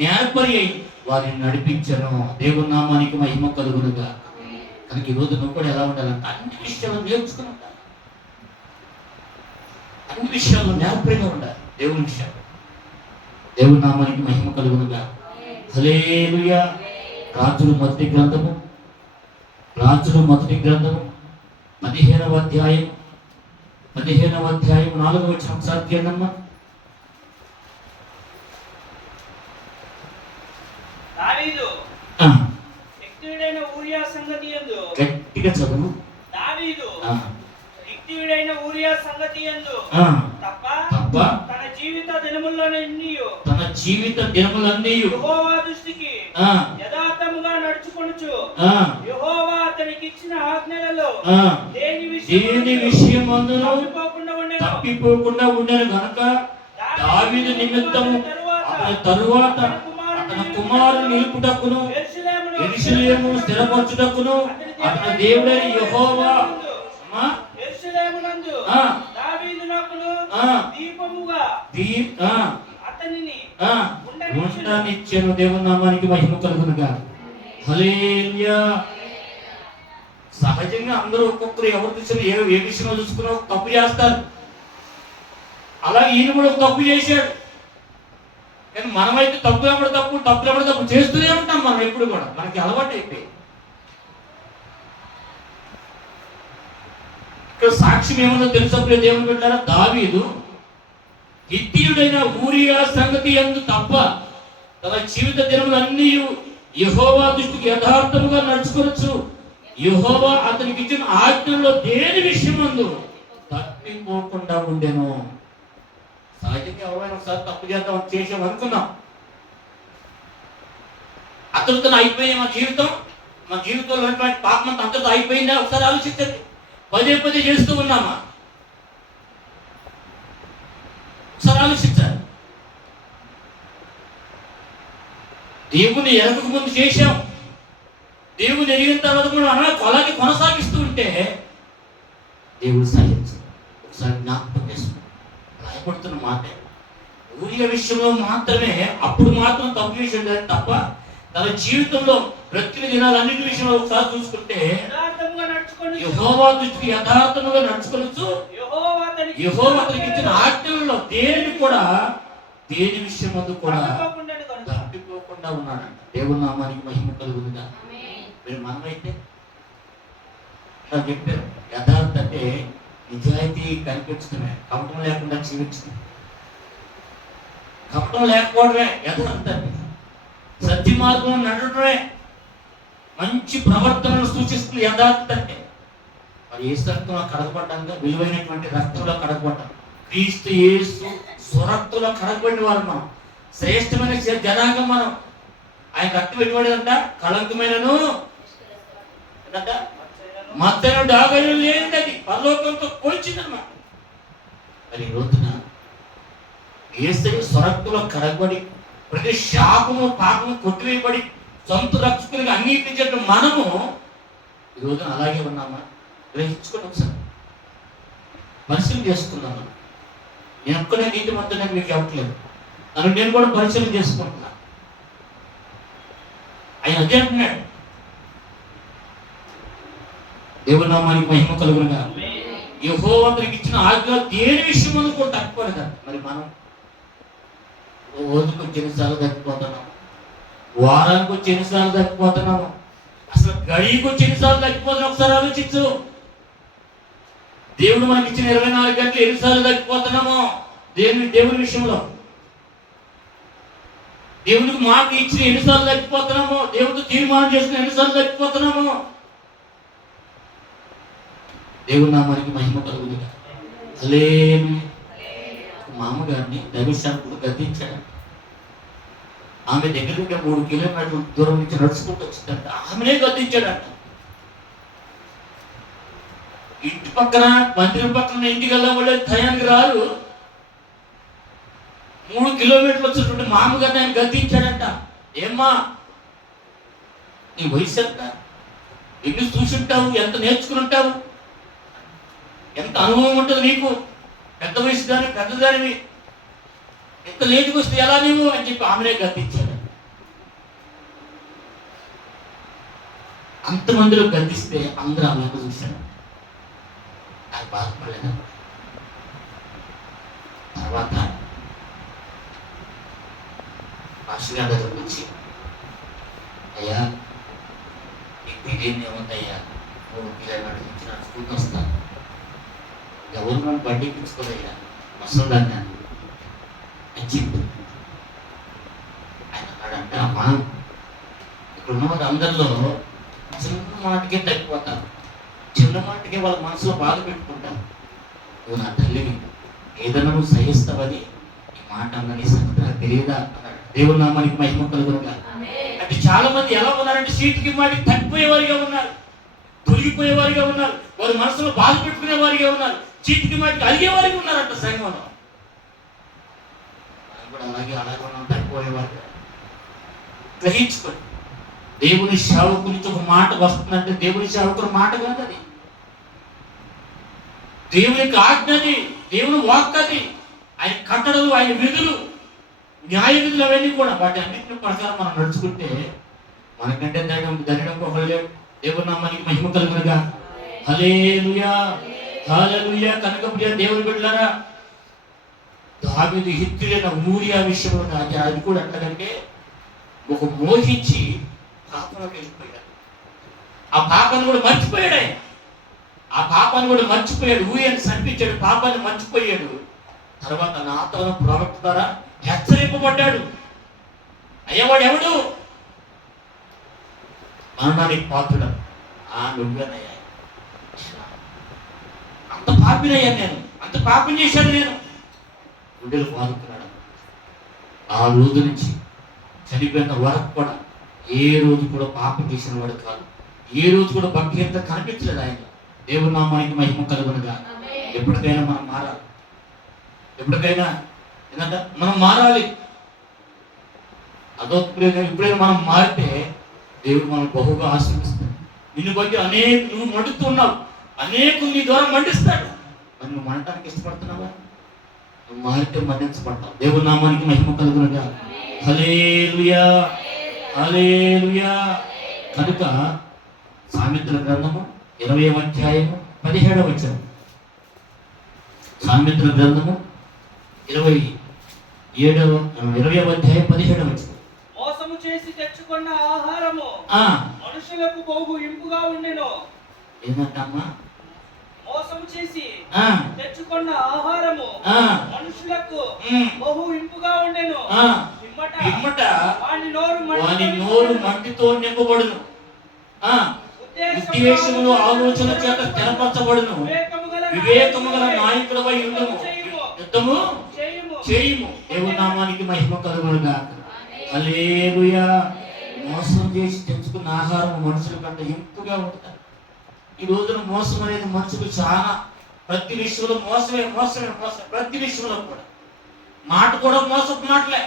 నేర్పరి అయి వారిని నడిపించెను. దేవుని నామానికి మహిమ కలుగునుగా. కనుక ఈరోజు నువ్వు కూడా ఎలా ఉండాలంటే అన్ని విషయాలు నేర్చుకుని ఉండాలి, అన్ని విషయాల్లో నేర్పరిగా ఉండాలి. దేవుని విషయాలు. దేవుని నామానికి మహిమ కలుగునుగా. హల్లెలూయా. రాజుల మొదటి గ్రంథము 15వ అధ్యాయం 4వ వచనం ఒకసారి తీయండమ్మా. దావీదు రిక్తుడైన ఊరియా సంగతి యందు, గట్టిగా చదువు. దావీదు రిక్తుడైన ఊరియా సంగతి యందు తప్ప తన జీవిత దినములన్నీ తన జీవిత దినములన్నీ యెహోవా దృష్టికి ఆ, యథార్థముగా నడుచుకొనుచు ఆ, యెహోవా అతనికి ఇచ్చిన ఆజ్ఞలలో ఆ, దేని దేని విషయమందును తప్పిపోకుండా ఉండెను గనుక దావీదు నిమిత్తము అతని తరువాత అతని కుమారుని నిలుపుటకును యెరూషలేము స్థిరపరచుటకును అతని దేవుడైన యెహోవా ఆ, యెరూషలేమునందు ఆ, దావీదునకును ఆ, దీపముగా ఆ, అతనిని ఆ, ఉండనిచ్చెను. దేవుని నామానికి మహిమ కలుగునుగా. హల్లెలూయా. సహజంగా అందరూ ఒక్కొక్కరు ఎవరు చూసినా ఏ విషయంలో చూసుకున్నా ఒక తప్పు చేస్తారు. అలా ఈయన కూడా ఒక తప్పు చేశాడు. కానీ మనమైతే తప్పు తప్పు చేస్తూనే ఉంటాం. మనం ఎప్పుడు కూడా మనకి అలవాటు అయిపోయి. ఇక్కడ సాక్ష్యం ఏమన్నా తెలుసప్పుడు దేవుని పెట్టారా? దావీదు హిత్తీయుడైన ఊరియా సంగతి యందు తప్ప తన జీవిత దినములన్నీ యెహోవా దృష్టికి యథార్థముగా నడుచుకోవచ్చు. యెహోవా అతనికి ఇచ్చిన ఆజ్ఞల్లో దేని విషయమందు తప్పిపోకుండా ఉండెను. సహజంగా ఎవరైనా ఒకసారి తప్పు చేద్దాం చేసాం అనుకున్నాం, అతనితో అయిపోయింది మన జీవితంలో ఉన్నటువంటి పాపం అంతా అంతతో అయిపోయిందా? ఒకసారి ఆలోచించండి. పదే పదే చేస్తూ ఉన్నామా? ఒకసారి ఆలోచించాలి. దేవుని ఎరగక ముందు చేశాం, దేవుని ఎరిగిన తర్వాత కూడా అలాగే కొనసాగిస్తూ ఉంటే దేవుడు సహించు. ఒకసారి జ్ఞాపకం చేసుకో. భయపడుతున్న మాట ఊరియ విషయంలో మాత్రమే అప్పుడు మాత్రం తప్పు చేసాడు తప్ప తన జీవితంలో బ్రతికిన దినాలన్నిటి విషయంలో ఒకసారి చూసుకుంటే యెహోవా దృష్టికి యథార్థముగా నడుచుకోవచ్చు. యెహోవా అతనికి ఇచ్చిన ఆజ్ఞలలో దేని విషయమందు కూడా తప్పిపోకుండా ఉన్నాడంట. దేవుని నామానికి మహిమ కలుగునుగా. మీరు మనమైతే చెప్పారు, యథార్థ అంటే నిజాయితీ కనిపించడమే, కపటం లేకుండా జీవించడం. కపటం లేకపోవడమే యథార్థ అంటే. సత్య మార్గంలో నడవడమే మంచి ప్రవర్తనను సూచిస్తుంది యథార్థ అంటే. మరి యేసు రక్తంలో కడగబడ్డాక విలువైనటువంటి రక్తంలో కడగబడ్డాం. క్రీస్తు యేసు స్వరక్తంలో కడగబడిన వారు మనం. శ్రేష్టమైన జనాంగం మనం. ఆయన రక్తం ఎటువంటిదంట? కళంకమైనను మత్తను డాగలు లేనిది, అది పరలోకంతో పోల్చిందన్నమాట. మరి ఈ రోజున యేసయ్య స్వరక్తంలో కడగబడి ప్రతి శాపము పాపము కొట్టివేయబడి సొంత రక్షకునికి అంగీకరించేట మనము ఈ రోజున అలాగే ఉన్నామా? గ్రహించుకొని ఒకసారి పరిశీలన చేసుకున్నాను. నేను ఒక్కనే నీతి మంతునే మీకు చెప్పట్లేదు, నన్ను నేను కూడా పరిశీలన చేసుకుంటున్నా. ఆయన అదే అంటున్నాడు. దేవుని నామానికి మహిమ కలుగునుగా. యెహోవా అతనికి ఇచ్చిన ఆజ్ఞ దేని విషయం కూడా తక్కువలేదా? మరి మనం రోజుకు వచ్చి ఎన్నిసార్లు తగ్గిపోతున్నాము, వారానికి వచ్చి ఎన్నిసార్లు తగ్గిపోతున్నాము, అసలు గడికి వచ్చి ఎన్నిసార్లు తగ్గిపోతున్నాం? ఒకసారి ఆలోచించు. దేవుడు మనకి ఇచ్చిన 24 గంటలు ఎన్నిసార్లు తగ్గిపోతున్నామో దేవుని విషయంలో. దేవునికి మాట ఇచ్చిన ఎన్నిసార్లు తగ్గిపోతున్నామో, దేవుడితో తీర్మానం చేసిన ఎన్నిసార్లు తగ్గిపోతున్నామో. దేవుని నామానికి మహిమ కలుగునుగా. హల్లెలూయా. మామగారిని దైవశాఖకుడు గద్దించాడు. ఆమె దగ్గర 3 కిలోమీటర్ల దూరం నుంచి నడుచుకుంటూ వచ్చిందంట. ఆమెనే గద్దించాడంట. ఇంటి పక్కన మందిరం పక్కన ఇంటికి వెళ్ళే టయానికి రారు. 3 కిలోమీటర్లు వచ్చినటువంటి మామగారిని ఆయన గద్దించాడంట. ఏమ్మా, నీ వయసు ఎంత? ఎన్ని చూసుంటావు? ఎంత నేర్చుకుని ఉంటావు? ఎంత అనుభవం ఉంటుంది నీకు? పెద్ద వయసు దాని పెద్దదానివి, ఎంత లేటుకు వస్తే ఎలా నీవు అని చెప్పి ఆమెనే గద్దించాడు. అంతమందిలో గద్దిస్తే అందరూ ఆమె చూశాడు. నాకు బాధపడలేదు. తర్వాత పాస్టర్ గారి దగ్గరకు వచ్చి, అయ్యా నీకు తెలియని ఏముందయ్యా, 3 కిలోమీటర్ల నుంచి నడుచుకుంటూ వస్తాను, ఎవరు మనం బడ్డీ పిచ్చుకోదయ్యా, వస్తుందని అని చెప్పి ఆయన అన్నాడంటే, అమ్మా ఇక్కడ ఉన్న వారు అందరిలో చిన్న మాటకే తగ్గిపోతారు, చిన్న మాటకే వాళ్ళ మనసులో బాధ పెట్టుకుంటారు. నువ్వు నా తల్లివి, ఏదైనా నువ్వు సహిస్తావని ఈ మాట అన్నది సంగతి నాకు తెలియదా అన్నాడు. దేవుని నామానికి మహిమ కలుగునుగా. అంటే చాలా మంది ఎలా ఉన్నారంటే సీటుకి మాటికి తగ్గిపోయేవారిగా ఉన్నారు, తొలగిపోయేవారిగా ఉన్నారు, వారి మనసులో బాధ పెట్టుకునే వారిగా ఉన్నారు, చీటికి మాటికి అలిగేవారిగా ఉన్నారంట సంఘంలో. మనం కూడా అలాగే ఉన్నాం, తగ్గిపోయేవారు. గ్రహించుకోండి, దేవుని సేవకు నుంచి ఒక మాట వస్తుందంటే దేవుని సేవకుల మాట కాదు అది, దేవునికి ఆజ్ఞది, దేవుని వాక్ అది, ఆయన కట్టడలు, ఆయన విధులు, న్యాయ విధులు అవన్నీ కూడా వాటి అన్నింటిని ప్రకారం మనం నడుచుకుంటే మనకంటే ధైర్యం ఒకళ్ళు లేవు. దేవుని నామానికి మహిమ కలుగునుగా. హల్లెలూయా హల్లెలూయా. కనుక ప్రియ దేవుని బిడ్డలారా, దావీదు హిత్తీయుడైన ఊరియా విషయంలో అది కూడా ఎట్లాగంటే ఒక మోహించి పాపంలోకి వెళ్ళిపోయాడు. ఆ పాపాన్ని కూడా మర్చిపోయాడు ఆయన. ఆ పాపాన్ని కూడా మర్చిపోయాడు. ఊయని చంపించాడు, పాపాన్ని మర్చిపోయాడు. తర్వాత నాతోన ప్రవక్త ద్వారా హెచ్చరింపబడ్డాడు. అయ్యవాడు ఎవడు? మరణానికి పాత్రుడు. నువ్వేనయ్యా, అంత పాపినయ్యా నేను, అంత పాపం చేశాను నేను. గుండెలు బాదుకున్నాడు. ఆ రోజు నుంచి చనిపోయిన వరకు కూడా ఏ రోజు కూడా పాపం చేసిన వాడు కాదు, ఏ రోజు కూడా భక్తి కనిపించలేదు ఆయన. దేవుని నామానికి మహిమ కలుగునుగా. ఎప్పటికైనా మనం మారాలి, ఎప్పటికైనా ఏంటంటే మనం మారాలి. ఇప్పుడైనా మనం మారితే దేవుడు మనం బహుగా ఆశీర్వదిస్తాడు. నిన్ను బట్టి నువ్వు మండుతున్నావు, అనేకులు నీ ద్వారా మండిస్తాడు. మరి నువ్వు మండటానికి ఇష్టపడుతున్నావా? నువ్వు మారితే మండించబడతావు. దేవుని నామానికి మహిమ కలుగునుగా. హల్లెలూయా హల్లెలూయా. కనుక సామెతల గ్రంథము 20వ అధ్యాయము 17వ వచనం. సామెతల గ్రంథము 20వ అధ్యాయం 17వ వచనం. మోసము చేసి తెచ్చుకున్న ఆహారము మనుషులకు బహు ఇంపుగా ఉండెను. ఏంటమ్మా? మోసము చేసి తెచ్చుకున్న ఆహారము మనుషులకు బహు ఇంపుగా ఉండెను. పిమ్మట వాని నోరు మంటితో నింపబడును, ఉద్దేశములు ఆలోచన చేత స్థిరపరచబడును. వివేకము గల నాయకుడవై ఉండుము, యుద్ధము చేయుము. దేవుని నామానికి మహిమ కలుగునుగా. హల్లెలూయా. మోసం చేసి తెచ్చుకున్న ఆహారం మనుషుల కంటే ఇంపుగా ఉంటుంది. ఈ రోజున మోసం అనేది మనుషులు చాలా, ప్రతి విషయంలో మోసమే మోసమే మోసం. ప్రతి విషయంలో కూడా మాట కూడా మోసపు మాటలే.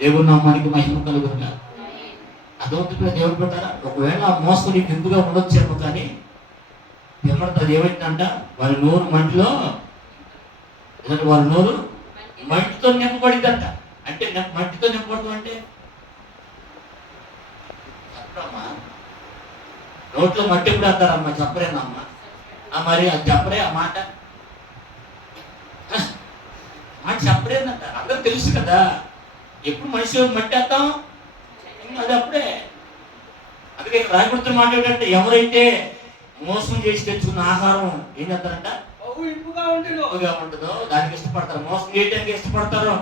దేవుని నామానికి మహిమ కలుగునుగా. అదొకటి దేవుడు పెట్టారా? ఒకవేళ ఆ మోసం నీకు ఇంపుగా ఉండొచ్చేమో, కానీ ఏమంటుంది? ఏమైందంట? వారి నోరు మంటిలో, వారి నోరు మంటితో నింపబడిందంట. అంటే మట్టితో నింపబడతాం అంటే చెప్పమ్మా, నోట్లో మట్టి ఎప్పుడు వేస్తారమ్మా? చెప్పరేనమ్మా. మరి అది చెప్పరే, ఆ మాట చెప్పరేనంట. అందరూ తెలుసు కదా, ఎప్పుడు మనిషి మట్టి వేస్తాం అది అప్పుడే. అందుకే రాయబడుతున్న మాట ఏంటంటే, ఎవరైతే మోసం చేసి తెచ్చుకున్న ఆహారం ఏం చేస్తారంట? ఇంపుగా ఉంటుందో దానికి ఇష్టపడతారు. మోసం చేయడానికి ఇష్టపడతారు.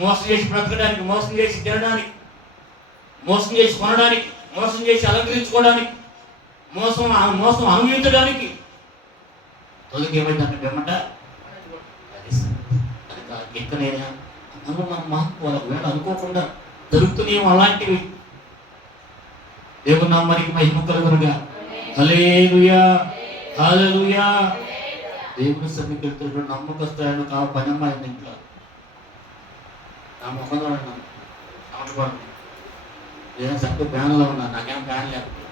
మోసం చేసి బ్రతకడానికి, మోసం చేసి తినడానికి, మోసం చేసి కొనడానికి, మోసం చేసి అలంకరించుకోవడానికి, మోసం అనుభవించడానికి. తొలికి ఏమైందంటే బెమ్మట ఎక్కడైనా మనం మాకుకోవాలి. ఒకవేళ అనుకోకుండా దొరుకుతున్నాయేమో అలాంటివి. దేవుని నామానికి మహిమ కలుగునుగా. హల్లెలూయా హల్లెలూయా. దేవుని సన్నిధికి వెళ్తున్న నమ్మకస్తులను పని అమ్మాయి ఇంట్లో నా ముఖంలో ఉన్నాను, నమ్మకపడను. ఏదైనా చక్కగా బ్యాన్లో ఉన్నాను, నాకేం బ్యాన్ లేకపోతే.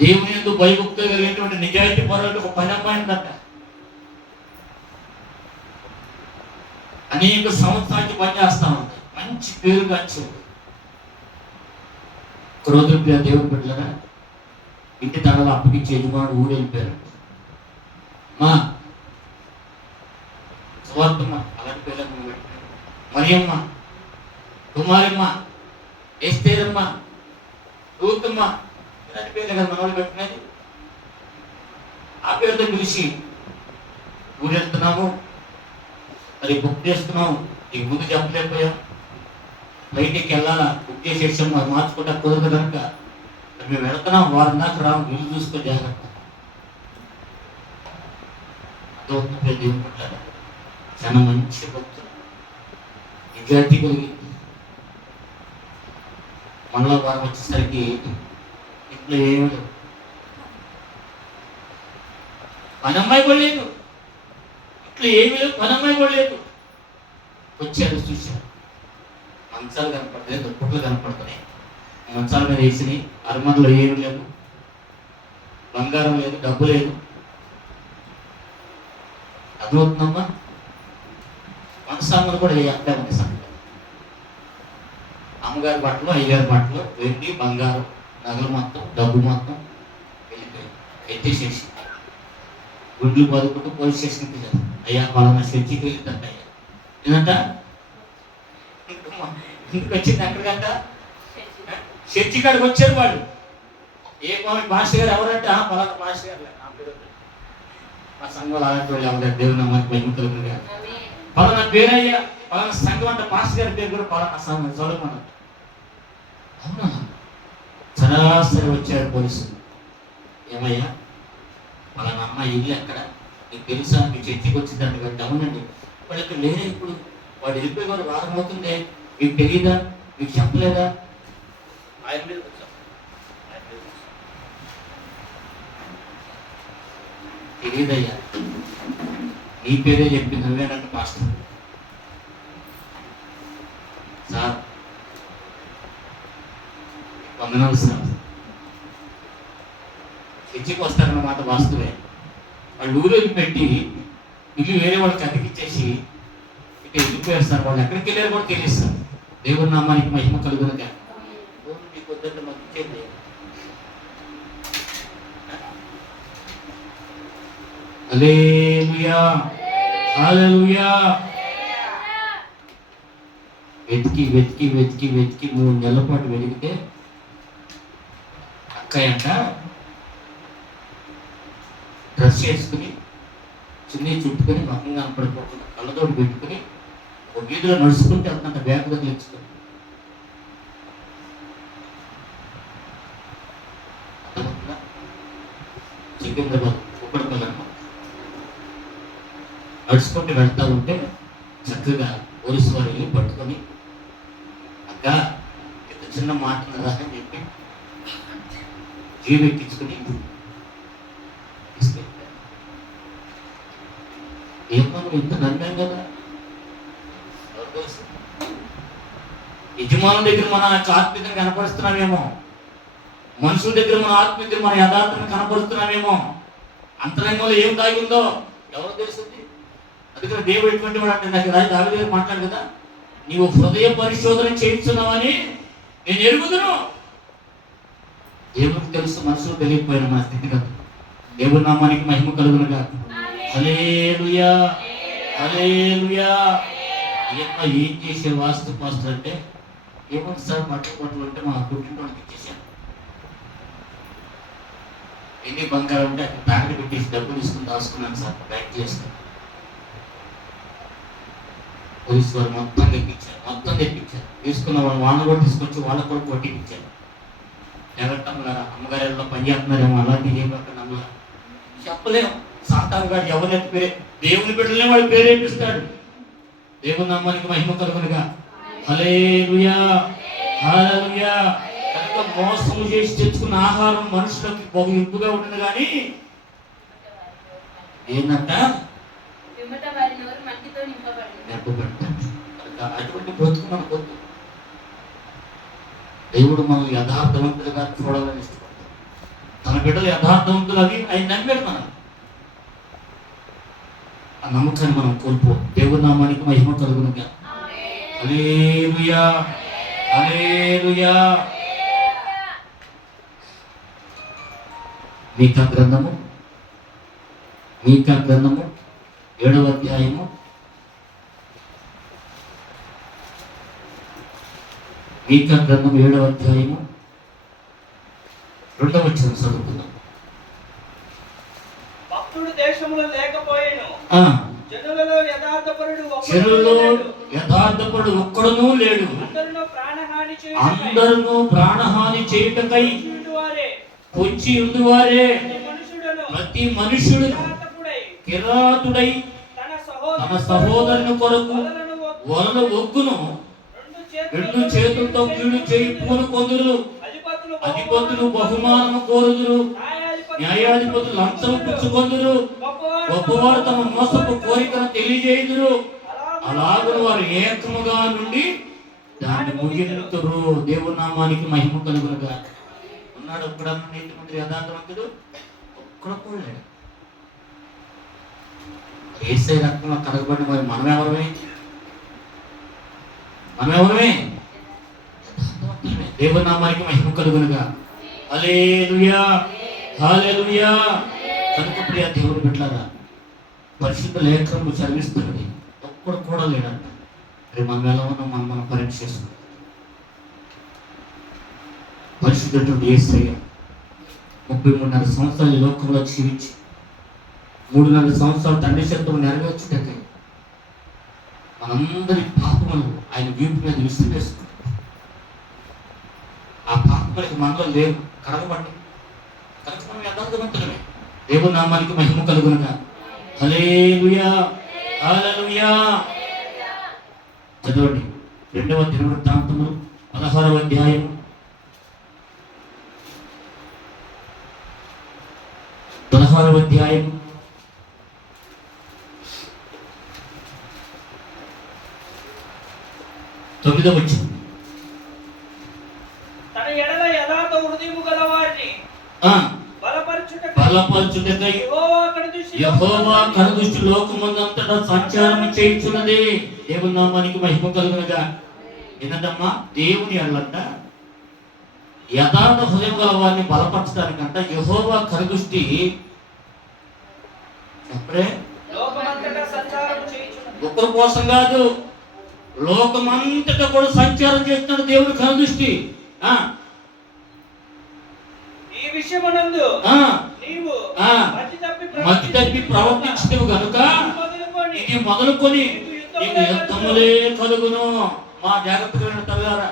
దేవుని యందు భయభక్తులు కలిగినటువంటి నిజాయితీ పరులకు ఒక పని అమ్మాయి ఉందట. అనేక సంవత్సరాలకి పనిచేస్తా ఉంది, మంచి పేరు కాచి. క్రోధుల దేవుని బిడ్డలరా, ఇంటి తడలు అప్పగించి యజమానుడు ఊరు వెళ్ళిపోయారు. మా సువార్తమ్మ అలాంటి పేర్లను పెట్టారు. మరియమ్మ, కుమారమ్మ, ఎస్తేరమ్మ, రూతమ్మ, ఇలాంటి పేర్లు కదా మనవాళ్ళు పెట్టినది. ఆ పేరుతో పిలిచి ఊరు వెళ్తున్నాము, మరి బుక్ చేసుకున్నాము, నీకు ముందు చెప్పలేకపోయాం, బయటికి వెళ్ళాలా, బుక్ చేసేసాం, అది మార్చుకుంటా కుదరదు కనుక మేము వెళ్తున్నాం, వారం దాకా రాము, వీళ్ళు చూసుకొని జాగ్రత్త. అర్థవంతంగా దేవుని పట్ల చాలా మంచి భక్తులు, నిజాయితీ కలిగింది. మళ్ళా వారు వచ్చేసరికి ఇంట్లో ఏమీ లేదు, పని అమ్మాయి కూడా లేదు, ఇంట్లో ఏమీ లేదు, పని అమ్మాయి కూడా లేదు. వచ్చారు, చూశారు, మంచాలు కనపడతాయి, దుప్పట్లు కనపడుతున్నాయి, మంచాల మీద వేసినాయి, అరమరలో ఏమీ లేదు, బంగారం లేదు, డబ్బు లేదు. అర్థమవుతుందమ్మా? మన సామాన్లు కూడా అక్కడే ఉంది సంగతి. అమ్మగారి బట్టలు, అయ్యగారి బట్టలు, వెండి బంగారం నగలు మొత్తం, డబ్బు మొత్తం వెళ్ళిపోయి ఎత్తేసేసి గుడ్లు పదుకుంటూ పోలీస్ స్టేషన్కి వెళ్ళారు. అయ్యా పలానా చర్చికి వెళ్ళిందంట. అయ్యా ఏంటంట? ఇంటికి వచ్చింది ఎక్కడికంట? చర్చి కాడికి వచ్చారు వాళ్ళు. ఏ భాష గారు ఎవరంటే పలానా భాష గారు, మా సంఘంలో అలాంటి వాళ్ళు ఎవరు, దేవుని నామానికి మహిమ కలుగునుగా. పలానా పేరయ్యా, పలానా సంఘం అంటే మాస్టర్ గారి పేరు కూడా పలానా సంఘం చదువుకున్నాను. అవునా? సరాసరి వచ్చాడు పోలీసులు. ఏమయ్యా పలానా అమ్మాయి ఇల్లు ఎక్కడ, నీకు తెలుసా, మీ చర్చికి వచ్చిందంటే కంటే అవునండి. వాళ్ళు ఇక్కడ లేదే, ఇప్పుడు వాడు వెళ్ళిపోయి వాడు వారం అవుతుంది, మీకు తెలియదా, మీకు చెప్పలేదా? ఆయన మీద తెలియదయ్యా, నీ పేరే చెప్పింది, నువ్వేనంటే మాస్టర్. సార్ వందనాలు సార్. చర్చికి వస్తారన్నమాట వాస్తవే. వాళ్ళు ఊరేగి పెట్టి ఇల్లు వేరే వాళ్ళకి అతికిచ్చేసి ఇక వెళ్ళిపోయేస్తారు. వాళ్ళు ఎక్కడికి వెళ్ళారు కూడా తెలియస్తారు. దేవుని నామానికి మహిమ కలుగునుగా. మీకు వద్దంటే మాకు ఇచ్చేది. హల్లెలూయా, హల్లెలూయా. వెతికి వెతికి వెతికి వెతికి 3 నెలల పాటు వెతికితే అక్కయ్యంట డ్రెస్ వేసుకుని చున్నీ చుట్టుకొని మకంగా కనపడిపోకుండా కళ్ళతోటి పెట్టుకుని ఒక వీధిలో నడుచుకుంటే అంత బ్యాగ్ దగ్గర ఇచ్చుకొని సికింద్రాబాద్ కుక్కడపల్లమ్మ నడుచుకుంటూ వెళ్తా ఉంటే చక్కగా పోలీసు వారు వెళ్ళి పట్టుకొని, అక్క ఇంత చిన్న మాట కదా అని చెప్పి జీవెక్కించుకుని తీసుకెళ్ళారు. ఏమో ఇంత నమ్మాం కదా. యజమానుల దగ్గర మన ఆత్మీయతను కనపరుస్తున్నామేమో, మనుషుల దగ్గర మన ఆత్మీయత, మన యథార్థను కనపరుస్తున్నామేమో. అంతరంగంలో ఏం దాగి ఉందో ఎవరు తెలుస్తుంది? అందుకని దేవుడు ఎటువంటి వాడు అంటే, నాకు దావీదు గారు మాట్లాడు కదా, నీవు హృదయ పరిశోధన చేయించున్నావని నేను ఎరుగుదును. దేవుడికి తెలుసు, మనసులో తెలియకపోయిన మన స్థితిగత. దేవుడి నామానికి మహిమ కలుగునుగా. హల్లెలూయా, హల్లెలూయా. ఏం చేసే వాస్తు పాస్టర్ అంటే, ఏమో సార్ బట్టలు అంటే మా కుటుంబానికి ఇచ్చేసాను. ఎన్ని బంగారం ఉంటే అక్కడ ప్యాకెట్ పెట్టేసి డబ్బులు తీసుకుని దాచుకున్నాను సార్, బ్యాంక్ చేస్తాను. పోలీసు వారు మొత్తం తెప్పించారు. తీసుకున్న వాళ్ళని కూడా తీసుకొచ్చి వాళ్ళకు కూడా కొట్టించారు. ఎవరికి అమ్మగారు, అమ్మగారిలో పని చేస్తున్నారేమో, అలాంటివి ఏం పక్కన అమ్మగారు చెప్పలేము. సాతాను గారు ఎవరైతే పేరే, దేవుని బిడ్డలనే వాడు పేరేపిస్తాడు. దేవుని నామానికి మహిమ కలుగునుగా. హల్లెలూయా, హల్లెలూయా. కనుక మోసం చేసి తెచ్చుకున్న ఆహారం మనుషులకి బహు ఇంపుగా ఉంటుంది, కానీ ఏంటంట అటువంటి బ్రతుకు మనకు వద్దు. దేవుడు మనం యథార్థవంతులుగా చూడాలని ఇష్టపడతాడు. తన బిడ్డలు యథార్థవంతులు అని ఆయన నమ్మాడు. మనం ఆ నమ్మకాన్ని మనం కోల్పో. దేవుడి నామానికి మహిమ కలుగునుగా. హల్లెలూయా, హల్లెలూయా. మీకా గ్రంథము 7వ అధ్యాయము 7వ అధ్యాయము 2వ వచనం చదువుకుందాం. భక్తుడు దేశంలో లేకపోయేను, జనులలో యథార్థపరుడు ఒక్కడునూ లేడు. అందరూ ప్రాణహాని చేయుటకై పొంచి ఉండువారే. ప్రతి మనుషుడు కిరాతుడై తన సహోదరుని కొరకు వలల ఒగ్గును రెండు చేతులతో కీడు చేయి పూనుకొందురు. అధిపతులు బహుమానము కోరుదురు, న్యాయాధిపతులు లంచము పుచ్చుకొందురు, గొప్పవారు తమ మోసపు కోరికను తెలియజేయుదురు. అలాగను వారు ఏకముగా నుండి దాన్ని ముగింతురు. దేవుని నామానికి మహిమ కలుగునుగా. ఉన్నాడు ఒక్కడన్నా నీతిమంతుడు యథార్థవంతుడు? ఒక్కడు కూడా లేడు. యేసయ్య రక్తంలో కడగబడిన మరి మనం ఎవరమే? దేవుని నామానికి మహిమ కలుగునుగా. హల్లెలూయా, హల్లెలూయా. కనుక ప్రియ దేవుని బిడ్డలారా, పరిశుద్ధ లేఖనము చదివిస్తున్నది ఒక్కడు కూడా లేడంట. మరి మనం ఎలా ఉన్నాం మనం పరీక్ష చేస్తున్నాం. పరిశుద్ధుడు యేసయ్య 33.5 సంవత్సరాలు ఈ లోకంలో జీవించి 3.5 సంవత్సరాలు తండ్రి చిత్తము నెరవేర్చుటకై మనందరి పాపములు ఆయన వీపు మీద విసిరివేసుకున్నాడు. ఆ పాపములకి మనలో లేవు, కడగబడ్డాయి. కనుక మనం యథార్థవంతులమే. దేవుని నామానికి మహిమ కలుగునుగా. హల్లెలూయా, హల్లెలూయా. చదవండి 2వ దినవృత్తాంతములు 16వ అధ్యాయము 16వ అధ్యాయం 9వ వచనం. తన ఎడల యథార్థ హృదయము గల వారిని బలపరచుటకై యెహోవా కనుదృష్టి లోకమందంతటా సంచారం చేయుచున్నది. దేవుని నామానికి మహిమ కలుగునుగా. ఏంటమ్మా, దేవుని ఎడలంట యథార్థ హృదయం గల వారిని బలపరచడానికంట యెహోవా కనుదృష్టి అప్పుడే ఒక్కరి కోసం కాదు, లోకమంతటా కూడా సంచారం చేస్తున్నాడు దేవుని కనుదృష్టి. మతి తప్పి ప్రవర్తించవు కనుక ఇది మొదలుకొని నీకు యుద్ధములే కలుగును. మా జాగ్రత్తగా తల్లారా,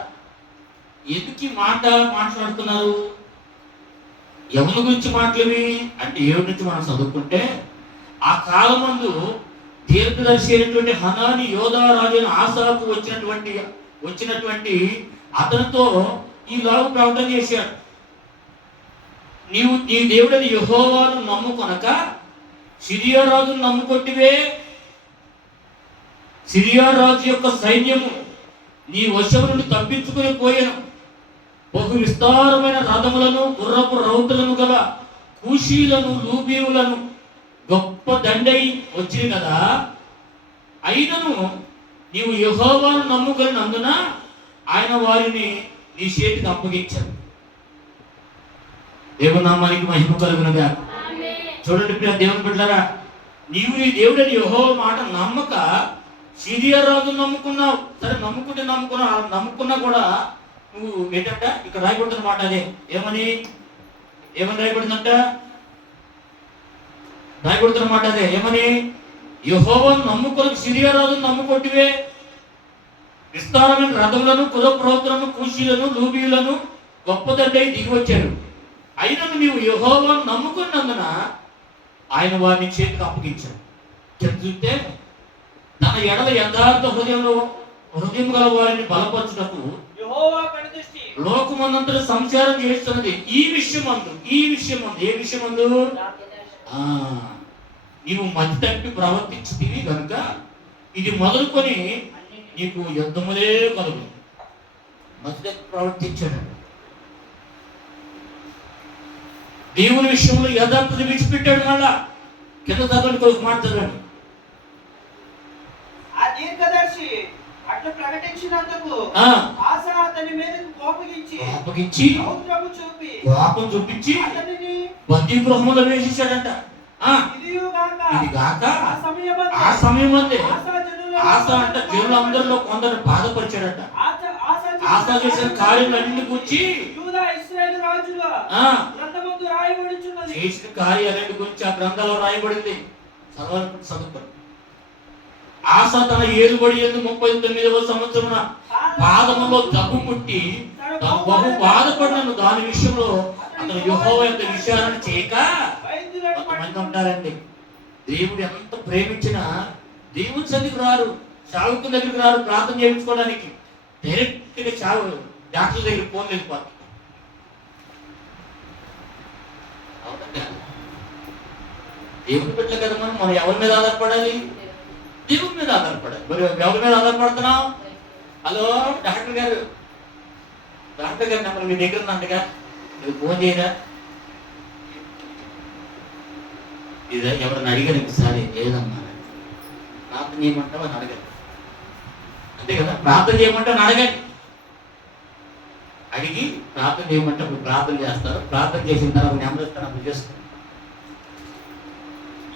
ఎందుకు మాట్లాడుతున్నారు? ఎవరి గురించి మాటలువి అంటే ఏడు నుంచి మనం చదువుకుంటే ఆ కాలమందు దీర్ఘదర్శి అయినటువంటి హనాని యోధా రాజు ఆసాకు వచ్చినటువంటి అతనితో ఈ లాగు ప్రకటన చేశాడు. నీవు నీ దేవుడని యెహోవాను నమ్ముకొనక సిరియా రాజును నమ్ముకొట్టివే. సిరియా రాజు యొక్క సైన్యము నీ వశము నుండి తప్పించుకుని పోయాను. బహు విస్తారమైన రథములను గుర్రపు రౌతులను గల కూషీలను లూబీవులను గొప్ప దండై వచ్చింది కదా. అయినను నీవు యెహోవాను నమ్ముకున్నందున ఆయన వారిని నీ చేతికి అప్పగించాడు. దేవుని నామానికి మహిమ కలుగునుగా. చూడండి ప్రియ దేవుని బిడ్డలారా, నీవు నీ దేవుడని యెహోవా మాట నమ్మక సిరియా రాజు నమ్ముకున్నావు. సరే, నమ్ముకున్నా కూడా నువ్వు ఏంటంట ఇక్కడ రాయబడుతున్న మాట అదే. ఏమని రాయబడిందంట? రాయబడుతున్న మాట అదే. ఏమని? యెహోవాను నమ్ముకొని సిరియా రాజును నమ్ముకొట్టివే. విస్తారమైన రథములను కులప్రవతులను కూషీలను లూబీలను గొప్ప దండై దిగి వచ్చారు. అయినను నీవు యెహోవాను నమ్ముకున్నందున ఆయన వారిని చేతికి అప్పగించాడు. చూస్తే తన ఎడల యథార్థ హృదయం గల వారిని బలపరచుటకు లోకమందంతటా సంచారం చేస్తున్నది. ఈ విషయమందు ఏ విషయమందు నీవు మతి తప్పి ప్రవర్తించితివి కనుక ఇది మొదలుకొని నీకు యుద్ధములే కలుగు. మతి తప్పి ప్రవర్తించాడు. దేవుని విషయంలో యథార్థత విడిచిపెట్టాడు. మళ్ళా కింద చదవండి, కొడుకు మాట చదవండి. ఆ దీర్ఘదర్శి అట్లా ప్రకటించినందుకు ఆశ అతని మీద కోపగించి కోపం చూపించి బందీ గృహంలో వేసేసాడంట. ఇది కాక ఆ సమయం అందే ఆశ అంట జనులందరిలో కొందరు బాధపరిచాడట. ఆశ చేసిన కార్యాలన్నింటినీ గురించి చేసిన కార్యాలన్నింటి గురించి ఆ గ్రంథంలో రాయబడింది. చదువుకోండి. ఆశ తన ఏలుబడి 39వ సంవత్సరమున పాదములో దబ్బు పుట్టి బహు బాధపడినను దాని విషయంలో అతను యెహోవా యొక్క విషయాలను చేయక కొంతమంది ఉంటారండి. దేవుడు ఎంత ప్రేమించినా దేవుని సన్నిధికి రారు, సావుకుని దగ్గరికి రారు ప్రార్థన చేయించుకోవడానికి. డైరెక్ట్గా చావు డాక్టర్ దగ్గరికి ఫోన్ వెళ్ళిపోతారు. అవునండి, దేవుని పెట్టలే కదా మనం ఎవరి మీద ఆధారపడాలి? దేవుని మీద ఆధారపడాలి. మరి ఎవరి మీద ఆధారపడుతున్నాం? హలో డాక్టర్ గారు నెంబర్ మీ దగ్గర ఉందంటగా, నువ్వు ఫోన్ చేయరా? ఇదే ఎవరిని అడిగారు ఒకసారి, లేదమ్మా ప్రార్థన చేయమంటావు అని అడగండి. అంతే కదా, ప్రార్థన చేయమంటావు అని అడగండి. అడిగి ప్రార్థన చేయమంటే అప్పుడు ప్రార్థన చేస్తారు. ప్రార్థన చేసిన తర్వాత నెంబర్ ఇస్తాను, అప్పుడు చేస్తాను.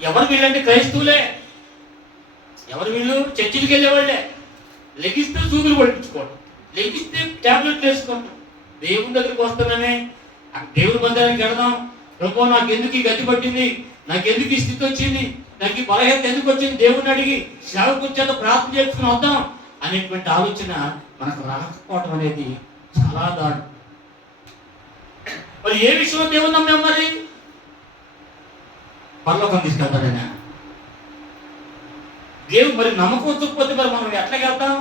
ఎవరు వీళ్ళంటే క్రైస్తవులే. ఎవరు వీళ్ళు? చర్చిలకు వెళ్ళేవాళ్ళే. లెగిస్తే సూదులు పడిపించుకోవడం, లెగిస్తే ట్యాబ్లెట్లు వేసుకోవడం. దేవుని దగ్గరికి వస్తానని దేవుని మందిరానికి వెళదాం, ప్రభు నాకు ఎందుకు ఈ గతి పట్టింది, నాకు ఎందుకు ఈ స్థితి వచ్చింది, నాకు ఈ బలహీనత ఎందుకు వచ్చింది, దేవుని అడిగి సేవకు చేత ప్రార్థన చేసుకుని వద్దాం అనేటువంటి ఆలోచన మనకు రాకపోవడం అనేది చాలా దాడు. మరి ఏ విషయంలో దేవుని నమ్మాం? మరి పరలోకం తీసుకెళ్తాడైనా దేవుడు. మరి నమ్మకం వచ్చకపోతే మరి మనం ఎట్లా వెళ్తాం?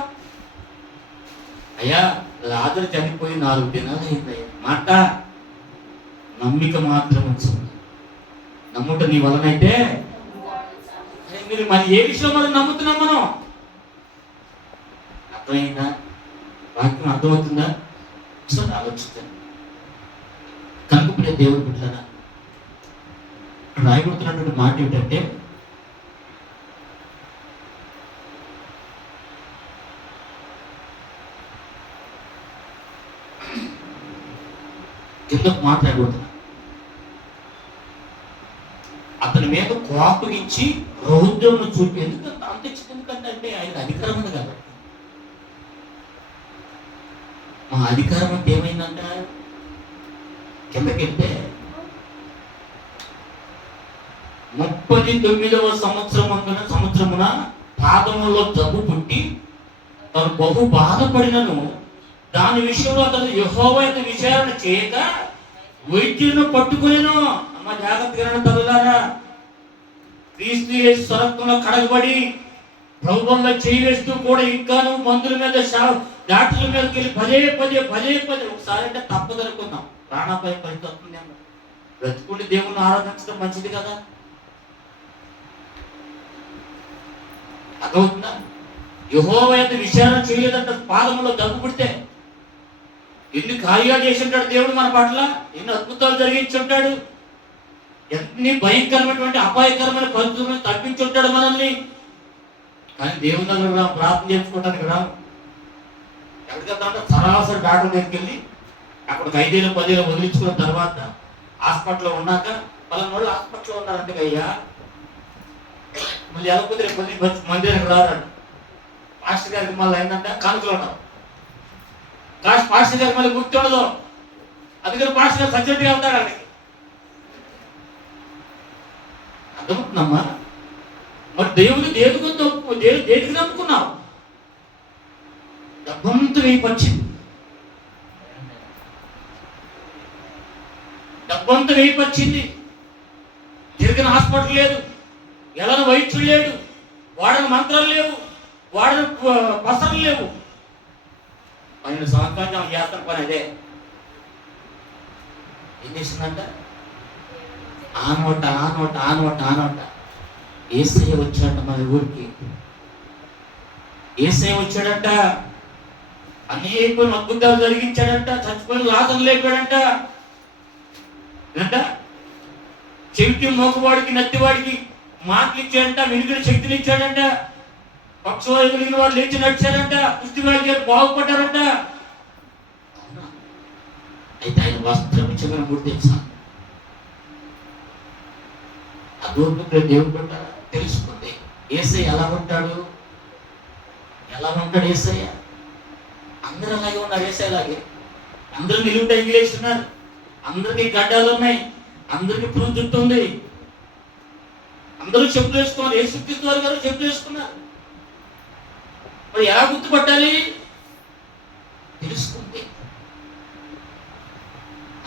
అయ్యా లాజరు చనిపోయి 4 దినాలు అయిందయ్యా, మాట నమ్మిక మాత్రం వచ్చింది. నమ్ముట నీ వలనైతే మీరు మరి ఏ విషయంలో మనం నమ్ముతున్నాం? మనం అర్థమైందా? వాక్యం అర్థమవుతుందా? ఒకసారి ఆలోచించండి. కనుక దేవుడు బిడ్డలారా, రాయబడుతున్నటువంటి మాట ఏంటంటే, ఎందుకు మాట్లాడబోతున్నా, అతని మీద కోపగించి రౌద్రమును చూపి. ఎందుకంటే అంత ఎందుకంటే అంటే ఆయన అధికారం ఉంది కాబట్టి. మా అధికారం అంటే ఏమైందంట, కిందకెళ్తే 39వ సంవత్సరమున పాదములో జబ్బు పుట్టి తను బహు బాధపడినను దాని విషయంలో అతను యెహోవా యొక్క విచారణ చేయక వైద్యులను పట్టుకునేను. అమ్మ జాగ్రత్తగా తల్లులారా, క్రీస్తు యేసు స్వరక్తంలో కడగబడి ప్రభుత్వంలో చేయి వేస్తూ కూడా ఇంకాను మందుల మీద డాక్టర్ల మీదకి వెళ్ళి పదే ఒకసారి అంటే తప్పదనుకుందాం. ప్రాణాపాయ పరిస్థితి వస్తుంది. బ్రతుకుండి దేవుణ్ణి ఆరాధించడం మంచిది కదా. అర్థమవుతుందా? యెహోవా యొక్క విచారణ చేయలేదంట. పాదములో దగ్గు పుడితే ఎన్ని కార్యాలు చేసి ఉంటాడు దేవుడు మన పట్ల, ఎన్ని అద్భుతాలు జరిగించి ఉంటాడు, ఎన్ని భయంకరమైనటువంటి అపాయకరమైన పరిస్థితులను తప్పించి ఉంటాడు మనల్ని. కానీ దేవుని దగ్గర ప్రార్థన చేసుకోవడానికి రాము. ఎక్కడికి వెళ్తామంటే సరాసరి డాక్టర్ దగ్గరికి వెళ్ళి అక్కడ 5 ఏళ్ళు 10 ఏళ్ళు వదిలించుకున్న తర్వాత హాస్పిటల్లో ఉన్నాక పలానా వాళ్ళు హాస్పిటల్లో ఉన్నారంటే అయ్యా మళ్ళీ ఎలా కుదిరే మందిరానికి రారంట. పాస్టర్ గారికి మళ్ళీ ఏంటంటే కానుకలు ఉంటాం. పాస్టర్ గారికి మళ్ళీ గుర్తు ఉండదు. అందుకని పాస్టర్ గారు సబ్జెక్ట్గా వెళ్తాడు అక్కడికి. అర్థమవుతుందమ్మా? మరి దేవుని దేనికి నమ్ముకున్నావు? డబ్బంతా వేయిపచ్చింది, డబ్బంతా వేయిపచ్చింది. తిరిగిన హాస్పిటల్ లేదు, ఎలాన వైద్యులు లేడు, వాడని మంత్రాలు లేవు, వాడని పసరలు లేవు. 12 సంవత్సరాలు చేస్తున్న పని అదే. ఏం చేసిందంట? ఆ నోట ఏసయ్య వచ్చాడంట మన ఊరికి. ఏసయ్య వచ్చాడంట, అనేక అద్భుతాలు జరిగించాడంట, చచ్చిపోయిన లాజరు లేపాడంట. చెవిటి మోకవాడికి నత్తివాడికి మాటలు ఇచ్చాడంట, వినికిడి శక్తిని ఇచ్చాడంట, పక్షవాయు కలిగిన వాడు లేచి నడిచారంట, కుష్టివాడి బాగుపడ్డారంట. అయితే ఆయన వస్త్రం ఇచ్చమని కూడా తెలుసా? అదోపు దేవుడు తెలుసుకుంది. యేసయ్య ఎలా ఉంటాడు? యేసయ్య? అందరూ అలాగే ఉన్నారు. యేసయ్య అలాగే అందరూ నిలువుట ఇంగ్లీస్తున్నారు, అందరికీ గడ్డాలు ఉన్నాయి, అందరికీ పురుగు జుట్టు ఉంది, అందరూ చెప్పులు వేసుకున్నారు. యేసుక్రీస్తు వారు గారు చెప్పులు వేసుకున్నారు. మరి ఎలా గుర్తుపట్టాలి? తెలుసుకుంటే.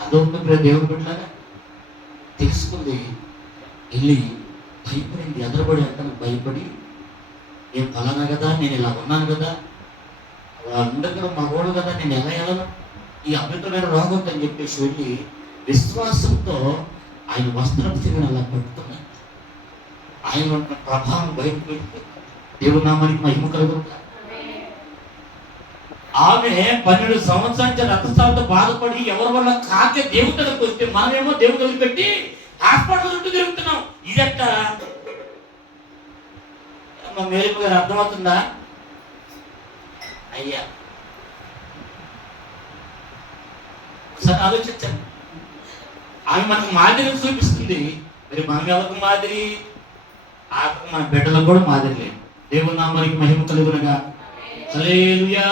అదొక దేవుడు బిడ్డలాగా తెలుసుకుంది. వెళ్ళి భయపడింది, ఎదరబడి అంటాను భయపడి, నేను ఫలానా కదా, నేను ఇలా ఉన్నాను కదా, అందరూ మగోడు కదా, నేను ఎలా వెళ్ళను, ఈ అమృతమైన రోగం అని చెప్పేసి వెళ్ళి విశ్వాసంతో ఆయన వస్త్రం చిన్న అలా పట్టుకున్నాడు. ఆయన ఉన్న ప్రభావం బయటకు వెళ్ళి దేవుని నామానికి మహిమ కలుగుతుంది. ఆమె 12 సంవత్సరాల నుంచి రక్తస్రావంతో బాధపడి ఎవరి వల్ల కాకే దేవుడి దగ్గరకు వస్తే మనమేమో దేవుడు వదిలిపెట్టి హాస్పిటల్ చుట్టూ తిరుగుతున్నాం. ఇదెట్ట మేరీ గారు అర్థమవుతుందా? అయ్యా ఒకసారి ఆలోచించండి. ఆమె మనకు మాదిరిని చూపిస్తుంది. మరి మనం ఎవరికి మాదిరి? ఆఖరి మన బిడ్డలకు కూడా మాదిరి లేదు. దేవుని నామానికి మహిమ కలుగునగా. హల్లెలూయా.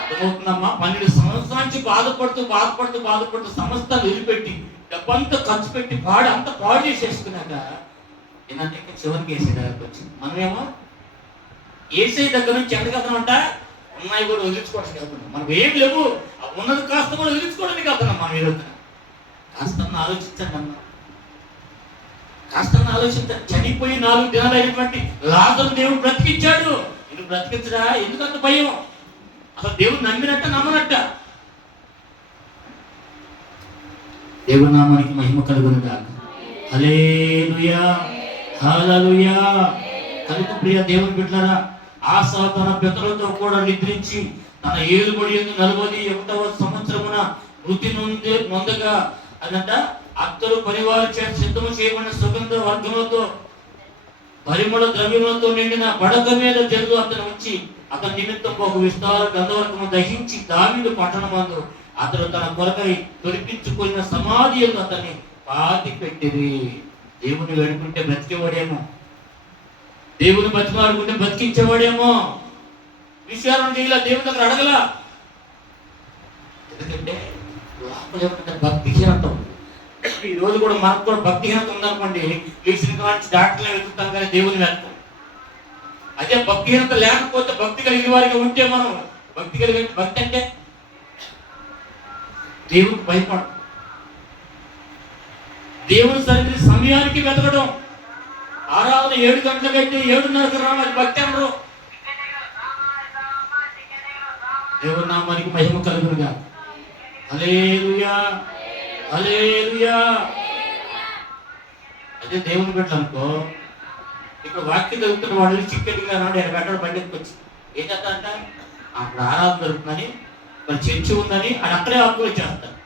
అర్థమవుతుందమ్మా? 12 సంవత్సరాల నుంచి బాధపడుతూ సంస్థలు వదిలిపెట్టి డబ్బంతా ఖర్చు పెట్టి అంత పాడు చేసేసుకున్నాక ఏంటంటే చివరికి ఏసై దగ్గరకు వచ్చింది. మనమేమో ఏసై దగ్గర నుంచి ఎక్కడికి వెళ్తామంట? ఉన్నాయి కూడా వదిలించుకోవడానికి వెళ్తున్నాం. మనకు ఏం లేవు, ఉన్నది కాస్త కూడా వదిలించుకోవడానికి వెళ్తున్నాం. మనం ఈరోజు కాస్త ఆలోచించండి అమ్మా, కాస్త ఆలోచించండి. చనిపోయి 4 దినాలు అయినటువంటి లాజరు దేవుడు బ్రతికించాడు. ఇది బ్రతికించడా? ఎందుకంత భయం? అసలు దేవుడు నమ్మినట్ట నమ్మనట్ట? దేవుని నామానికి మహిమ కలుగునుగాక. హల్లెలూయా, హల్లెలూయా. కనుక ప్రియ దేవుని బిడ్డలారా, ఆసా తన పితరులతో కూడా నిద్రించి తన ఏలుబడి యందు 41వ సంవత్సరమున వృద్ధి నొందగా అదంట అత్తరు పరివారు చేత సిద్ధము చేయబడిన సుగంధ వర్గములతో పరిమళ ద్రవ్యములతో నిండిన పడక మీద జల్లు అతను వచ్చి అతని నిమిత్తం ఒక విస్తార గంధవర్గము దహించి దావీదు పట్టణమందు అతడు తన కొరకై తొలిపించుకున్న సమాధి అతన్ని పాతి పెట్టిరి. దేవుని వేడుకుంటే బ్రతికేవాడేమో, దేవుని బతిమాడుకుంటే బతికించేవాడేమో. విచారణ చేయాల, దేవుని దగ్గర అడగల. ఎందుకంటే లోపల ఏమంటే భక్తిహీనత. ఈ రోజు కూడా మనకు కూడా భక్తిహీనత ఉందనుకోండి, లేచిన నుంచి డాక్టర్లు వెతుకుతాం కానీ దేవుని వెళ్తాం. అదే భక్తిహీనత లేకపోతే, భక్తి కలిగిన వారికి ఉంటే మనం భక్తి అంటే దేవునికి భయపడ, దేవుని సన్నిధి సమయానికి వెతకడం. ఆరాధన 7 గంటలకైతే 7:30కి రావాలి, అది భక్తి అనరు. దేవుని నామానికి మహిమ కలుగునుగా. హల్లెలూయా, హల్లెలూయా. అదే దేవుని బిడ్డలు అనుకో, ఇక్కడ వాక్యం జరుగుతున్న వాళ్ళు చికెట్గా నాడు వెంటనే బండికి వచ్చి ఏం చేస్తారంట, అక్కడ ఆరాధన జరుగుతుందని, ఇక్కడ చర్చి ఉందని అది అక్కడే ఆకులు చేస్తారు.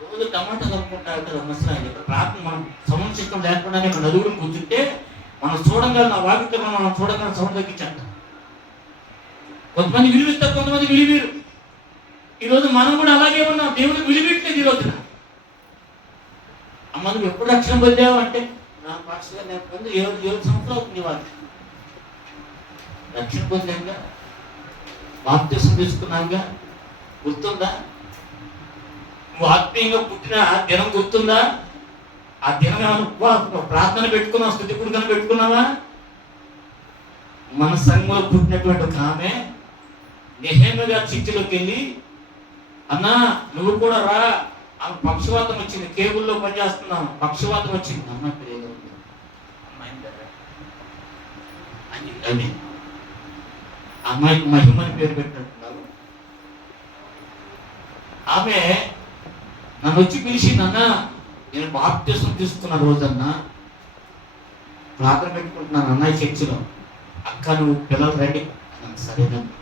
రోజు టమాటా కలుపుకుంటారు. మసలు ప్రార్థన మనం సౌండ్ సిస్టమ్ లేకుండానే మన నలుగురిని కూర్చుంటే మనం చూడగల నా వాక్యం మనం చూడగల సౌండ్ తగ్గించేస్తాం. కొంతమంది విలువిస్తారు, కొంతమంది విలువీరు. ఈరోజు మనం కూడా అలాగే ఉన్నాం. దేవుడికి విలువిట్లేదు ఈ రోజున. అమ్మ నువ్వు ఎప్పుడు రక్షణ పొందావు అంటే, నా పాస్గా నేను పొంది 7 సంవత్సరాలు అవుతుంది. వాళ్ళు రక్షణ పొందాక బాప్తిసం తీసుకున్నాక గుర్తుందా? నువ్వు ఆత్మీయంగా పుట్టిన దినం గుర్తుందా? ఆ దినం ఏమన్నా ప్రార్థన పెట్టుకున్నావా, స్థుతి కూడికను పెట్టుకున్నావా? మన సంఘంలో పుట్టినటువంటి ఒక ఆమె నెహెమ్యా చర్చిలోకి వెళ్ళి, అన్నా నువ్వు కూడా రా, ఆమె పక్షవాతం వచ్చింది, కేబుల్లో పనిచేస్తున్నాం, పక్షవాతం వచ్చింది. అమ్మాయి పేరు ఏదో ఉంది, అమ్మాయి అమ్మాయికి మహిమని పేరు పెట్టినట్టున్నారు. ఆమె నన్ను వచ్చి పిలిచింది, అన్న నేను బాప్తిసం తీసుకున్న రోజన్నా ప్రార్థన పెట్టుకుంటున్నాను అన్నయ్య చర్చిలో, అక్క నువ్వు పిల్లలు రండి అన్నాను. సరేనమ్మా.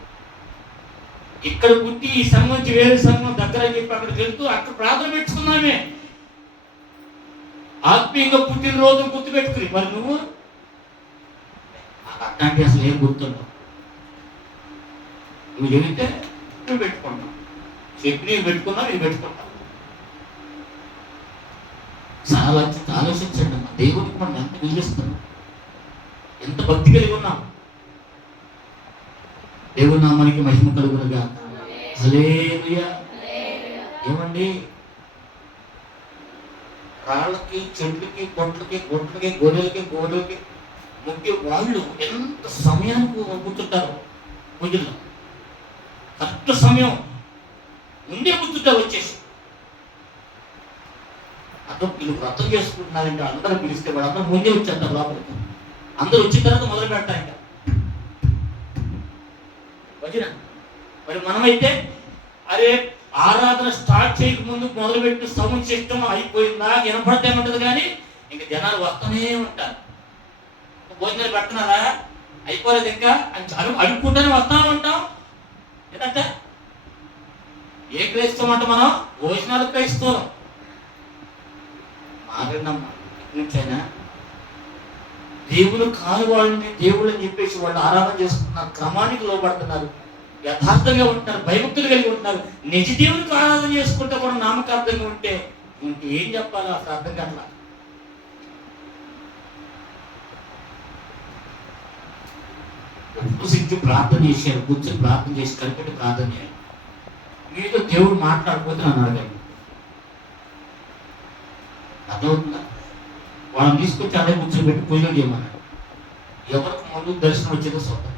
ఇక్కడ పుట్టి ఈ సంఘం నుంచి వేరే సంఘం దగ్గర అని చెప్పి అక్కడికి వెళ్తూ అక్కడ ప్రార్థన పెట్టుకున్నామే. ఆత్మీయంగా పుట్టినరోజు గుర్తు పెట్టుకుని, మరి నువ్వు అట్లాంటి అసలు ఏం గుర్తుండవు. నువ్వు చెబితే నువ్వు పెట్టుకుంటావు, చెప్పి నీవు పెట్టుకున్నావు, నీవు పెట్టుకుంటావు. చాలా ఆలోచించండి అమ్మా, దేవుడికి మనం ఎంత విలువిస్తున్నాం, ఎంత భక్తి కలిగి ఉన్నాం. దేవుని నామానికి మహిమ కలుగునుగా. హల్లెలూయా. ఏమండి, రాళ్ళకి, చెట్లకి, గొట్లకి, గొర్రెలకి ముఖ్య వాళ్ళు ఎంత సమయానికి కూర్చుంటారు పూజల్లో. కరెక్ట్ సమయం ముందే కూర్చుంటారు వచ్చేసి. అర్థం వీళ్ళు వ్రతం చేసుకుంటున్నారంటే అందరూ పిలిస్తే వాడు అందరూ ముందే వచ్చేస్తారు లోపలికి. అందరూ వచ్చిన తర్వాత మొదలు పెడతారు ఇంకా భజన. మరి మనమైతే అరే ఆరాధన స్టార్ట్ చేయక ముందు మొదలుపెట్టిన సౌండ్ సిస్టమ్ అయిపోయిందా వినపడతామంటది, కానీ ఇంక జనాలు వస్తూనే ఉంటారు. భోజనాలు పెడుతున్నారా అయిపోలేదు ఇంకా అని అడుక్కుంటూనే వస్తా ఉంటాం. ఏంటంటే ఏ క్రైస్తవం అంటే మనం భోజనాలు క్రైస్తవం మారినమ్మా. ఇక్కడి నుంచైనా దేవుడు కాని వాళ్ళని దేవుడు అని చెప్పేసి వాళ్ళు ఆరాధన చేసుకుంటున్నారు, క్రమానికి లోపడుతున్నారు, యథార్థంగా ఉంటున్నారు, భయభక్తులు కలిగి ఉంటున్నారు. నిజ దేవునికి ఆరాధన చేసుకుంటే కూడా నామకార్థంగా ఉంటే ఇంకేం చెప్పాలో అసలు అర్థం కావట్లా. ఉపసించి ప్రార్థన చేశారు, కూర్చొని ప్రార్థన చేసి కలిపెట్టి ప్రార్థన చేయాలి. మీతో దేవుడు మాట్లాడకపోతే నన్ను అడగండి. అర్థమవుతుందా? వాళ్ళని తీసుకొచ్చి అదే కూర్చొని పెట్టి పూజలు చేయమన్నాడు. ఎవరికి ముందు దర్శనం వచ్చేదో చూద్దాం.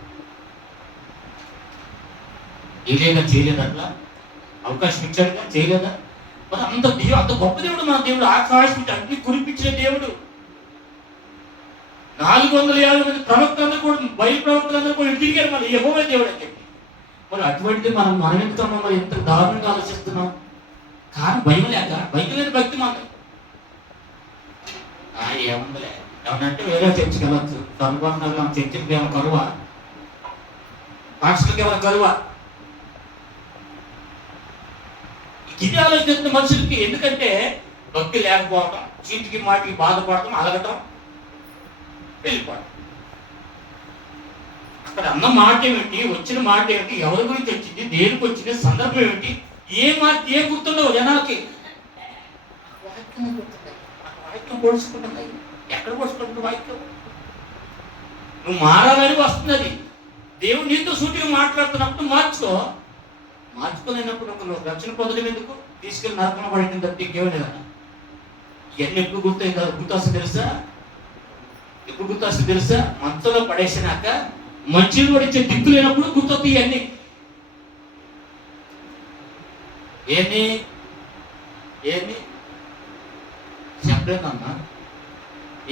ఏలేదా చేయలేదు, అట్లా అవకాశం ఇచ్చాడుగా చేయలేదా? మరి అంత గొప్ప దేవుడు మన దేవుడు, ఆకాశం అగ్ని కురిపించిన దేవుడు. 450 మంది ప్రవక్తలందరూ కూడా, బయలు ప్రవక్తలందరూ కూడా తిరిగారు మళ్ళీ యెహోవా దేవుడు అని చెప్పి. మరి అటువంటిది మనం ఎందుకమ్మా మరి ఎంత దారుణంగా ఆలోచిస్తున్నాం? కానీ భయం లేక, భయం లేని భక్తి మనది. ఏముందిలే ఏమనంటే వేరే చర్చికి వెళ్ళొచ్చు, కనుగొన్న చర్చికి ఏమైనా కరువా, పాక్షలకి ఏమైనా కరువా, ఇది ఆలోచిస్తున్న మనుషులకి. ఎందుకంటే భక్తి లేకపోవటం, చీటికి మాటికి బాధపడటం, అలగటం, వెళ్ళిపోవడం. అక్కడ అన్న మాట ఏమిటి, వచ్చిన మాట ఏమిటి, ఎవరి గురించి వచ్చింది, దేనికి వచ్చింది, సందర్భం ఏమిటి, ఏం గుర్తుండవు జనాలకి. వాక్యం పొడుచుకుంటున్నాయి. ఎక్కడ పొడుచుకుంటుంది వాక్యం? నువ్వు మారాలని వస్తున్నది. దేవుడు నీతో సూటిగా మాట్లాడుతున్నప్పుడు మార్చుకోలేనప్పుడు నువ్వు రక్షణ పొందడం ఎందుకు? తీసుకెళ్ళి నరకన పడిన తప్ప ఇంకేమీ కదా. ఇవన్నీ ఎప్పుడు గుర్తొస్తుంది తెలుసా? ఎప్పుడు గుర్తొస్తుంది తెలుసా? మంచంలో పడేసినాక మంచిని పడిచ్చే దిక్కు లేనప్పుడు గుర్తొస్తాయి ఇవన్నీ. ఏంది చెప్పలేదమ్మా.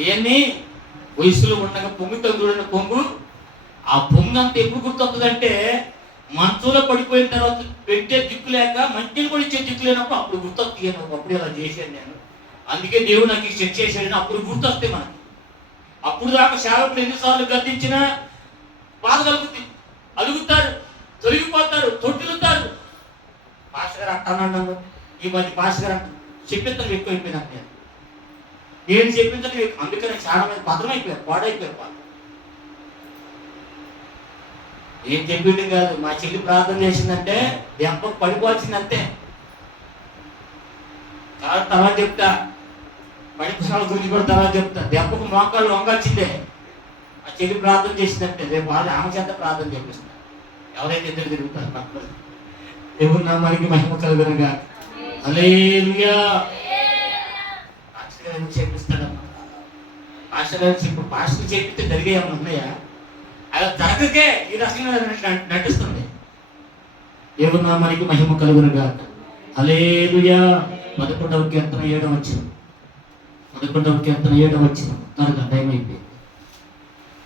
ఇవన్నీ వయసులో ఉండగా పొంగుతుంది చూడండి, పొంగు. ఆ పొంగు అంతా ఎప్పుడు గుర్తొస్తుందంటే మంచంలో పడిపోయిన తర్వాత పెట్టే దిక్కు లేక, మంచిని కూడా ఇచ్చే దిక్కు లేనప్పుడు అప్పుడు గుర్తొస్తాయి. అప్పుడు ఇలా చేశాను నేను, అందుకే దేవుడు నాకు ఈ శిక్ష చేశాడని అప్పుడు గుర్తొస్తాయి మనకి. అప్పుడు దాకా సేవకులు ఎన్నిసార్లు గద్దించినా బాధ కలుగుతుంది, అలుగుతారు, తొలగిపోతారు, తొట్టిలుతారు. పాస్ గారు అంటాను, ఈ మధ్య పాస్ గారు అంట చెప్పించడం ఎక్కువ అయిపోయింది. నేను చెప్పించడం అందుకని చాలా మంది భద్రమైపోయారు, పాడైపోయారు. ఏం చెప్పింది కాదు, మా చెల్లి ప్రార్థన చేసిందంటే దెబ్బకు పడిపోవాల్సిందంతే. తర్వాత చెప్తా, పడిపోయిన గురించి కూడా తర్వాత చెప్తా. దెబ్బకు మోకాళ్ళు వంగాల్సిందే. ఆ చెల్లి ప్రార్థన చేసిందంటే రేపు వాళ్ళు ఆమె చేత ప్రార్థన చేపిస్తారు. ఎవరైతే ఇద్దరు తిరుగుతారు పక్కన. దేవుని నామానికి మహిమ కలుగునుగా. హల్లెలూయా. పాస్టర్ గారు చేపిస్తాడమ్మా. పాస్టర్ గారు ఇప్పుడు పాస్టర్ చేపిస్తే జరిగే ఏమైనా ఉన్నాయా? అలా జరగకే ఈ రకంగా నటిస్తుంది. దేవుని నామానికి మహిమ కలుగునుగా. హల్లెలూయా. 11వ కీర్తన 7వ వచనం. 11వ కీర్తన 7వ వచనం. త్వరగా టైం అయిపోయింది.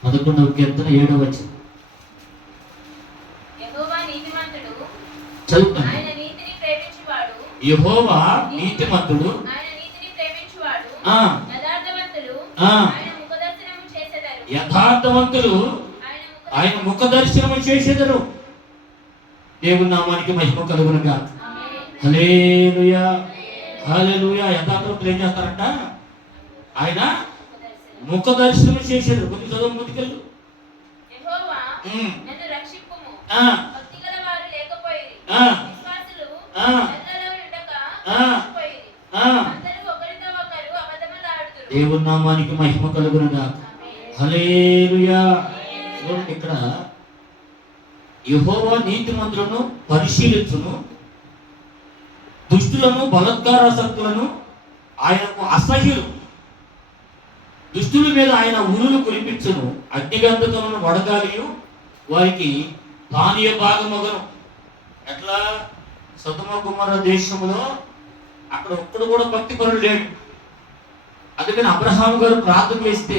11వ కీర్తన 7వ వచనం చదువుతాను. యెహోవా నీతిమంతుడు, యథార్థవంతులు ఆయన ముఖదర్శనము చేసేదరు. దేవుని నామానికి మహిమ కలుగునుగా. హల్లెలూయా. హల్లెలూయా. యథార్థవంతులు ఏం చేస్తారంట? ఆయన ముఖ దర్శనం చేశారు. కొంచెం చదువు ముందుకెళ్ళు. దేవుని నామానికి మహిమ కలుగునుగా. హల్లెలూయా. చూడండి ఇక్కడ, యెహోవా నీతిమంతులను పరిశీలించును, దుష్టులను బలాత్కారాసక్తులను ఆయనకు అసహ్యులు. దుష్టుల మీద ఆయన ఉరులు కురిపించును, అగ్నిగంధకములను వడగాలియు వారికి పానీయ భాగమగను. ఎట్లా? సొదొమ గొమొర్రా దేశంలో అక్కడ ఒక్కడు కూడా భక్తి పరుడు లేడు. అందుకని అబ్రహాం గారు ప్రార్థన చేస్తే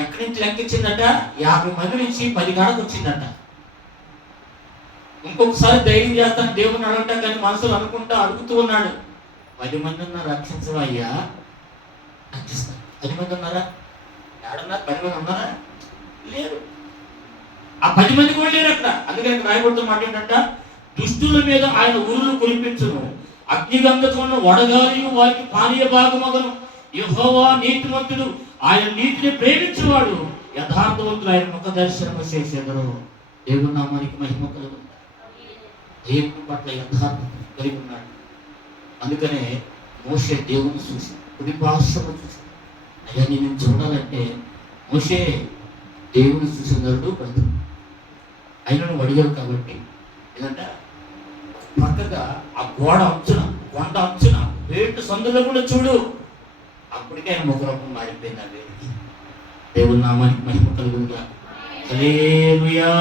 ఎక్కడి నుంచి లెక్కించిందట, 50 మంది నుంచి 10 కాడకు వచ్చిందట. ఇంకొకసారి ధైర్యం చేస్తాను దేవుని అడగటం, కానీ మనసులో అనుకుంటా అడుగుతూ ఉన్నాడు, 10 మంది ఉన్నా రక్షించవా అయ్యా, రక్షిస్తాను. 10 మంది ఉన్నారా? ఏడున్నారు? 10 మంది ఉన్నారా? లేరు. ఆ 10 మంది కూడా లేరు అక్కడ. అందుకని రాయబడుతున్న మాట ఏంటంట, దుష్టుల మీద ఆయన ఉరులు కురిపించును, అగ్నిగంధకమును వడగాలి వారికి పానీయ భాగమగను. యెహోవా నీతిమంతుడు, ఆయన నీతిని ప్రేమించేవాడు, యథార్థవంతులు ఆయన ముఖ దర్శనము చేసేదరు. దేవుని నామానికి మహిమ కలుగును. దేవుని పట్ల యథార్థత కలిగి ఉన్నాడు. అందుకనే మోషే దేవుని చూసి కుడి పార్శ్వము చూసి, అయ్యా నేను చూడాలంటే మోషే దేవుని చూసిన నరుడు బ్రతుకు. అయినను అడిగారు కాబట్టి ఏంటంటే పక్కగా ఆ గోడ అంచున, కొండ అంచున వేటు సందులో కూడా చూడు, అప్పటికే ఆయన ముఖరూపం మారిపోయింది. ఆ వేడికి దేవుని నామానికి మహిమ కలుగునుగా. హల్లెలూయా.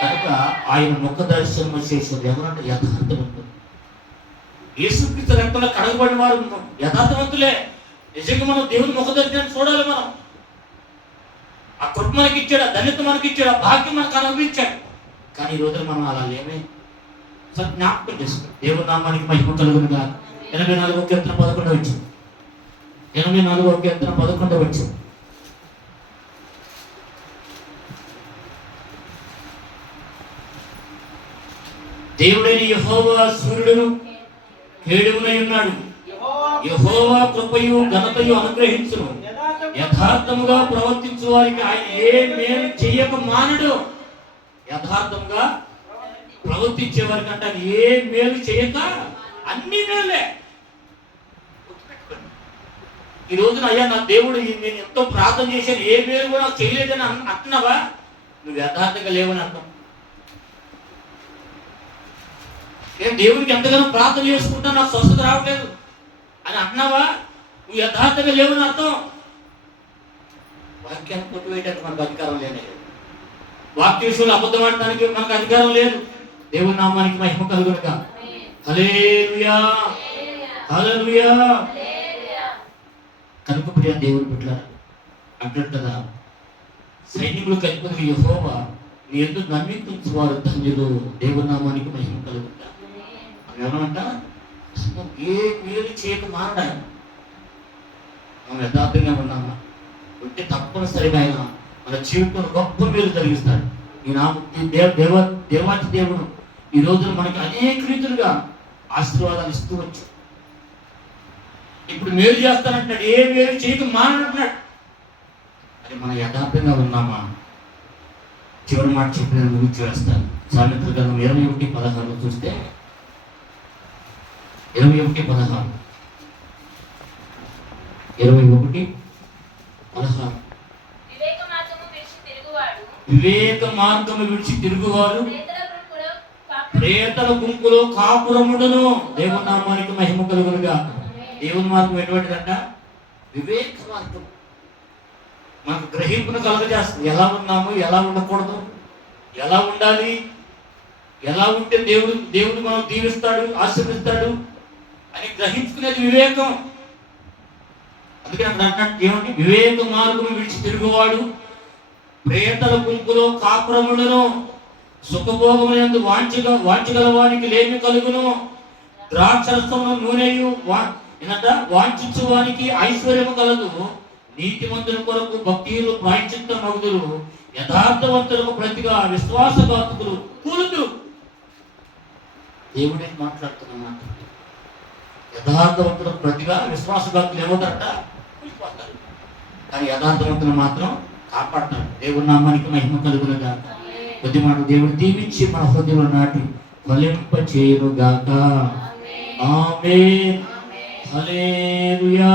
కనుక ఆయన ముఖ దర్శనం చేసేది ఎవరంటే యథార్థవంతులు. యేసుక్రీస్తు రక్తంలో కడగబడిన వారు యథార్థవంతులే. నిజంగా మనం దేవుని ముఖ దర్శనాన్ని చూడాలి. మనం ఆ కృప మనకి ఇచ్చాడు, ఆ ధన్యత మనకి ఇచ్చాడు, ఆ భాగ్యం మనకు అనుభవించాడు. కానీ ఈ రోజున మనం అలా లేమే. జ్ఞాపకం చేసుకోండి. దేవుని నామానికి మహిమ కలుగునుగా. 84వ కీర్తన 11వ వచ్చింది. 84వ కీర్తన 11వ వచ్చింది. దేవుడైన యెహోవా సూర్యుడును కేడుమునై ఉన్నాడు. యెహోవా కృపయు ఘనతయు అనుగ్రహించును. యథార్థముగా ప్రవర్తించు వారికి ఆయన ఏ మేలు చెయ్యక మానడు. యథార్థంగా ప్రవర్తించే వారికి అంటే ఆయన ఏ మేలు చేయక అన్ని మేలే. ఈ రోజున అయ్యా నా దేవుడు నేను ఎంతో ప్రార్థన చేశాను, ఏ మేలు కూడా చేయలేదని అంటున్నావా, నువ్వు యథార్థంగా లేవని అర్థం. నేను దేవుడికి ఎంతగానో ప్రార్థన చేసుకుంటా, నాకు స్వస్థత రావట్లేదు అని అంటున్నావా, నువ్వు యథార్థంగా లేవని అర్థం. వాక్యాన్ని కొట్టివేయడానికి మనకు అధికారం లేదు. వాక్య విషయంలో అబద్ధం ఆడటానికి మనకు అధికారం లేదు. దేవుని నామానికి మహిమ కలుగునుగా. హల్లెలూయా, హల్లెలూయా. కనుక ప్రియ దేవుని బిడ్డలారా అంటాడు కదా, సైనికులకు అధిపతి యెహోవా నీ యందు నమ్మిక వారు ధన్యులు. దేవుని నామానికి మహిమ కలుగునుగా. ఏమంట, ఏ మేలు చేయక మారడాయి. మనం యథార్థంగా ఉన్నామా ఉంటే తప్పనిసరిగా ఆయన మన జీవితంలో గొప్ప మేలు జరిగిస్తాడు. దేవాతి దేవుడు ఈ రోజున మనకి అనేక రీతులుగా ఆశీర్వాదాలు ఇస్తూ వచ్చు. ఇప్పుడు మేలు చేస్తానంటున్నాడు, ఏ మేలు చేయక మానంటున్నాడు. అది మన యథార్థంగా ఉన్నామా? చివరి మాట చెప్పిన ముగించి వేస్తాను. సామెతల గ్రంథం 21:16 చూస్తే 21:16 వివేక మార్గము విడిచి తిరుగువాడు ప్రేతల గుంపులో కాపురముడును. దేవుని నామానికి మహిమ కలుగునుగా. దేవుని మార్గం ఎటువంటిదంట? వివేక మార్గం. మనకు గ్రహింపును కలగజేస్తుంది. ఎలా ఉన్నాము, ఎలా ఉండకూడదు, ఎలా ఉండాలి, ఎలా ఉంటే దేవుడు మనం దీవిస్తాడు, ఆశీర్వదిస్తాడు అని గ్రహించుకునేది వివేకం. అందుకే అక్కడ అంటున్నట్టు ఏమంటే, వివేక మార్గం విడిచి తిరుగువాడు ప్రేతల గుంపులో కాపురములను. సుఖభోగములందు వాంఛగల వానికి లేమి కలుగును. ద్రాక్షరసమును నూనెయు వాంఛించు వానికి ఐశ్వర్యము కలదు. నీతిమంతుల కొరకు భక్తియులు ప్రాయశ్చిత్తం మగుదురు. యథార్థవంతులకు ప్రతిగా విశ్వాసఘాతకులు కూలుదురు. దేవుడే మాట్లాడుతున్నమాట. యథార్థవంతులకు ప్రతిగా విశ్వాసఘాతులు ఏమవుతారట? కూలిపోతారు. కానీ యథార్థవంతులు మాత్రం కాపాడతాడు. దేవుని నామానికి మహిమ కలుగునుగా. కొద్ది మాట దేవుడు దీవించి మన హృదయంలో నాటి ఫలింప చేయునుగాక. ఆమేన్. హల్లెలూయా.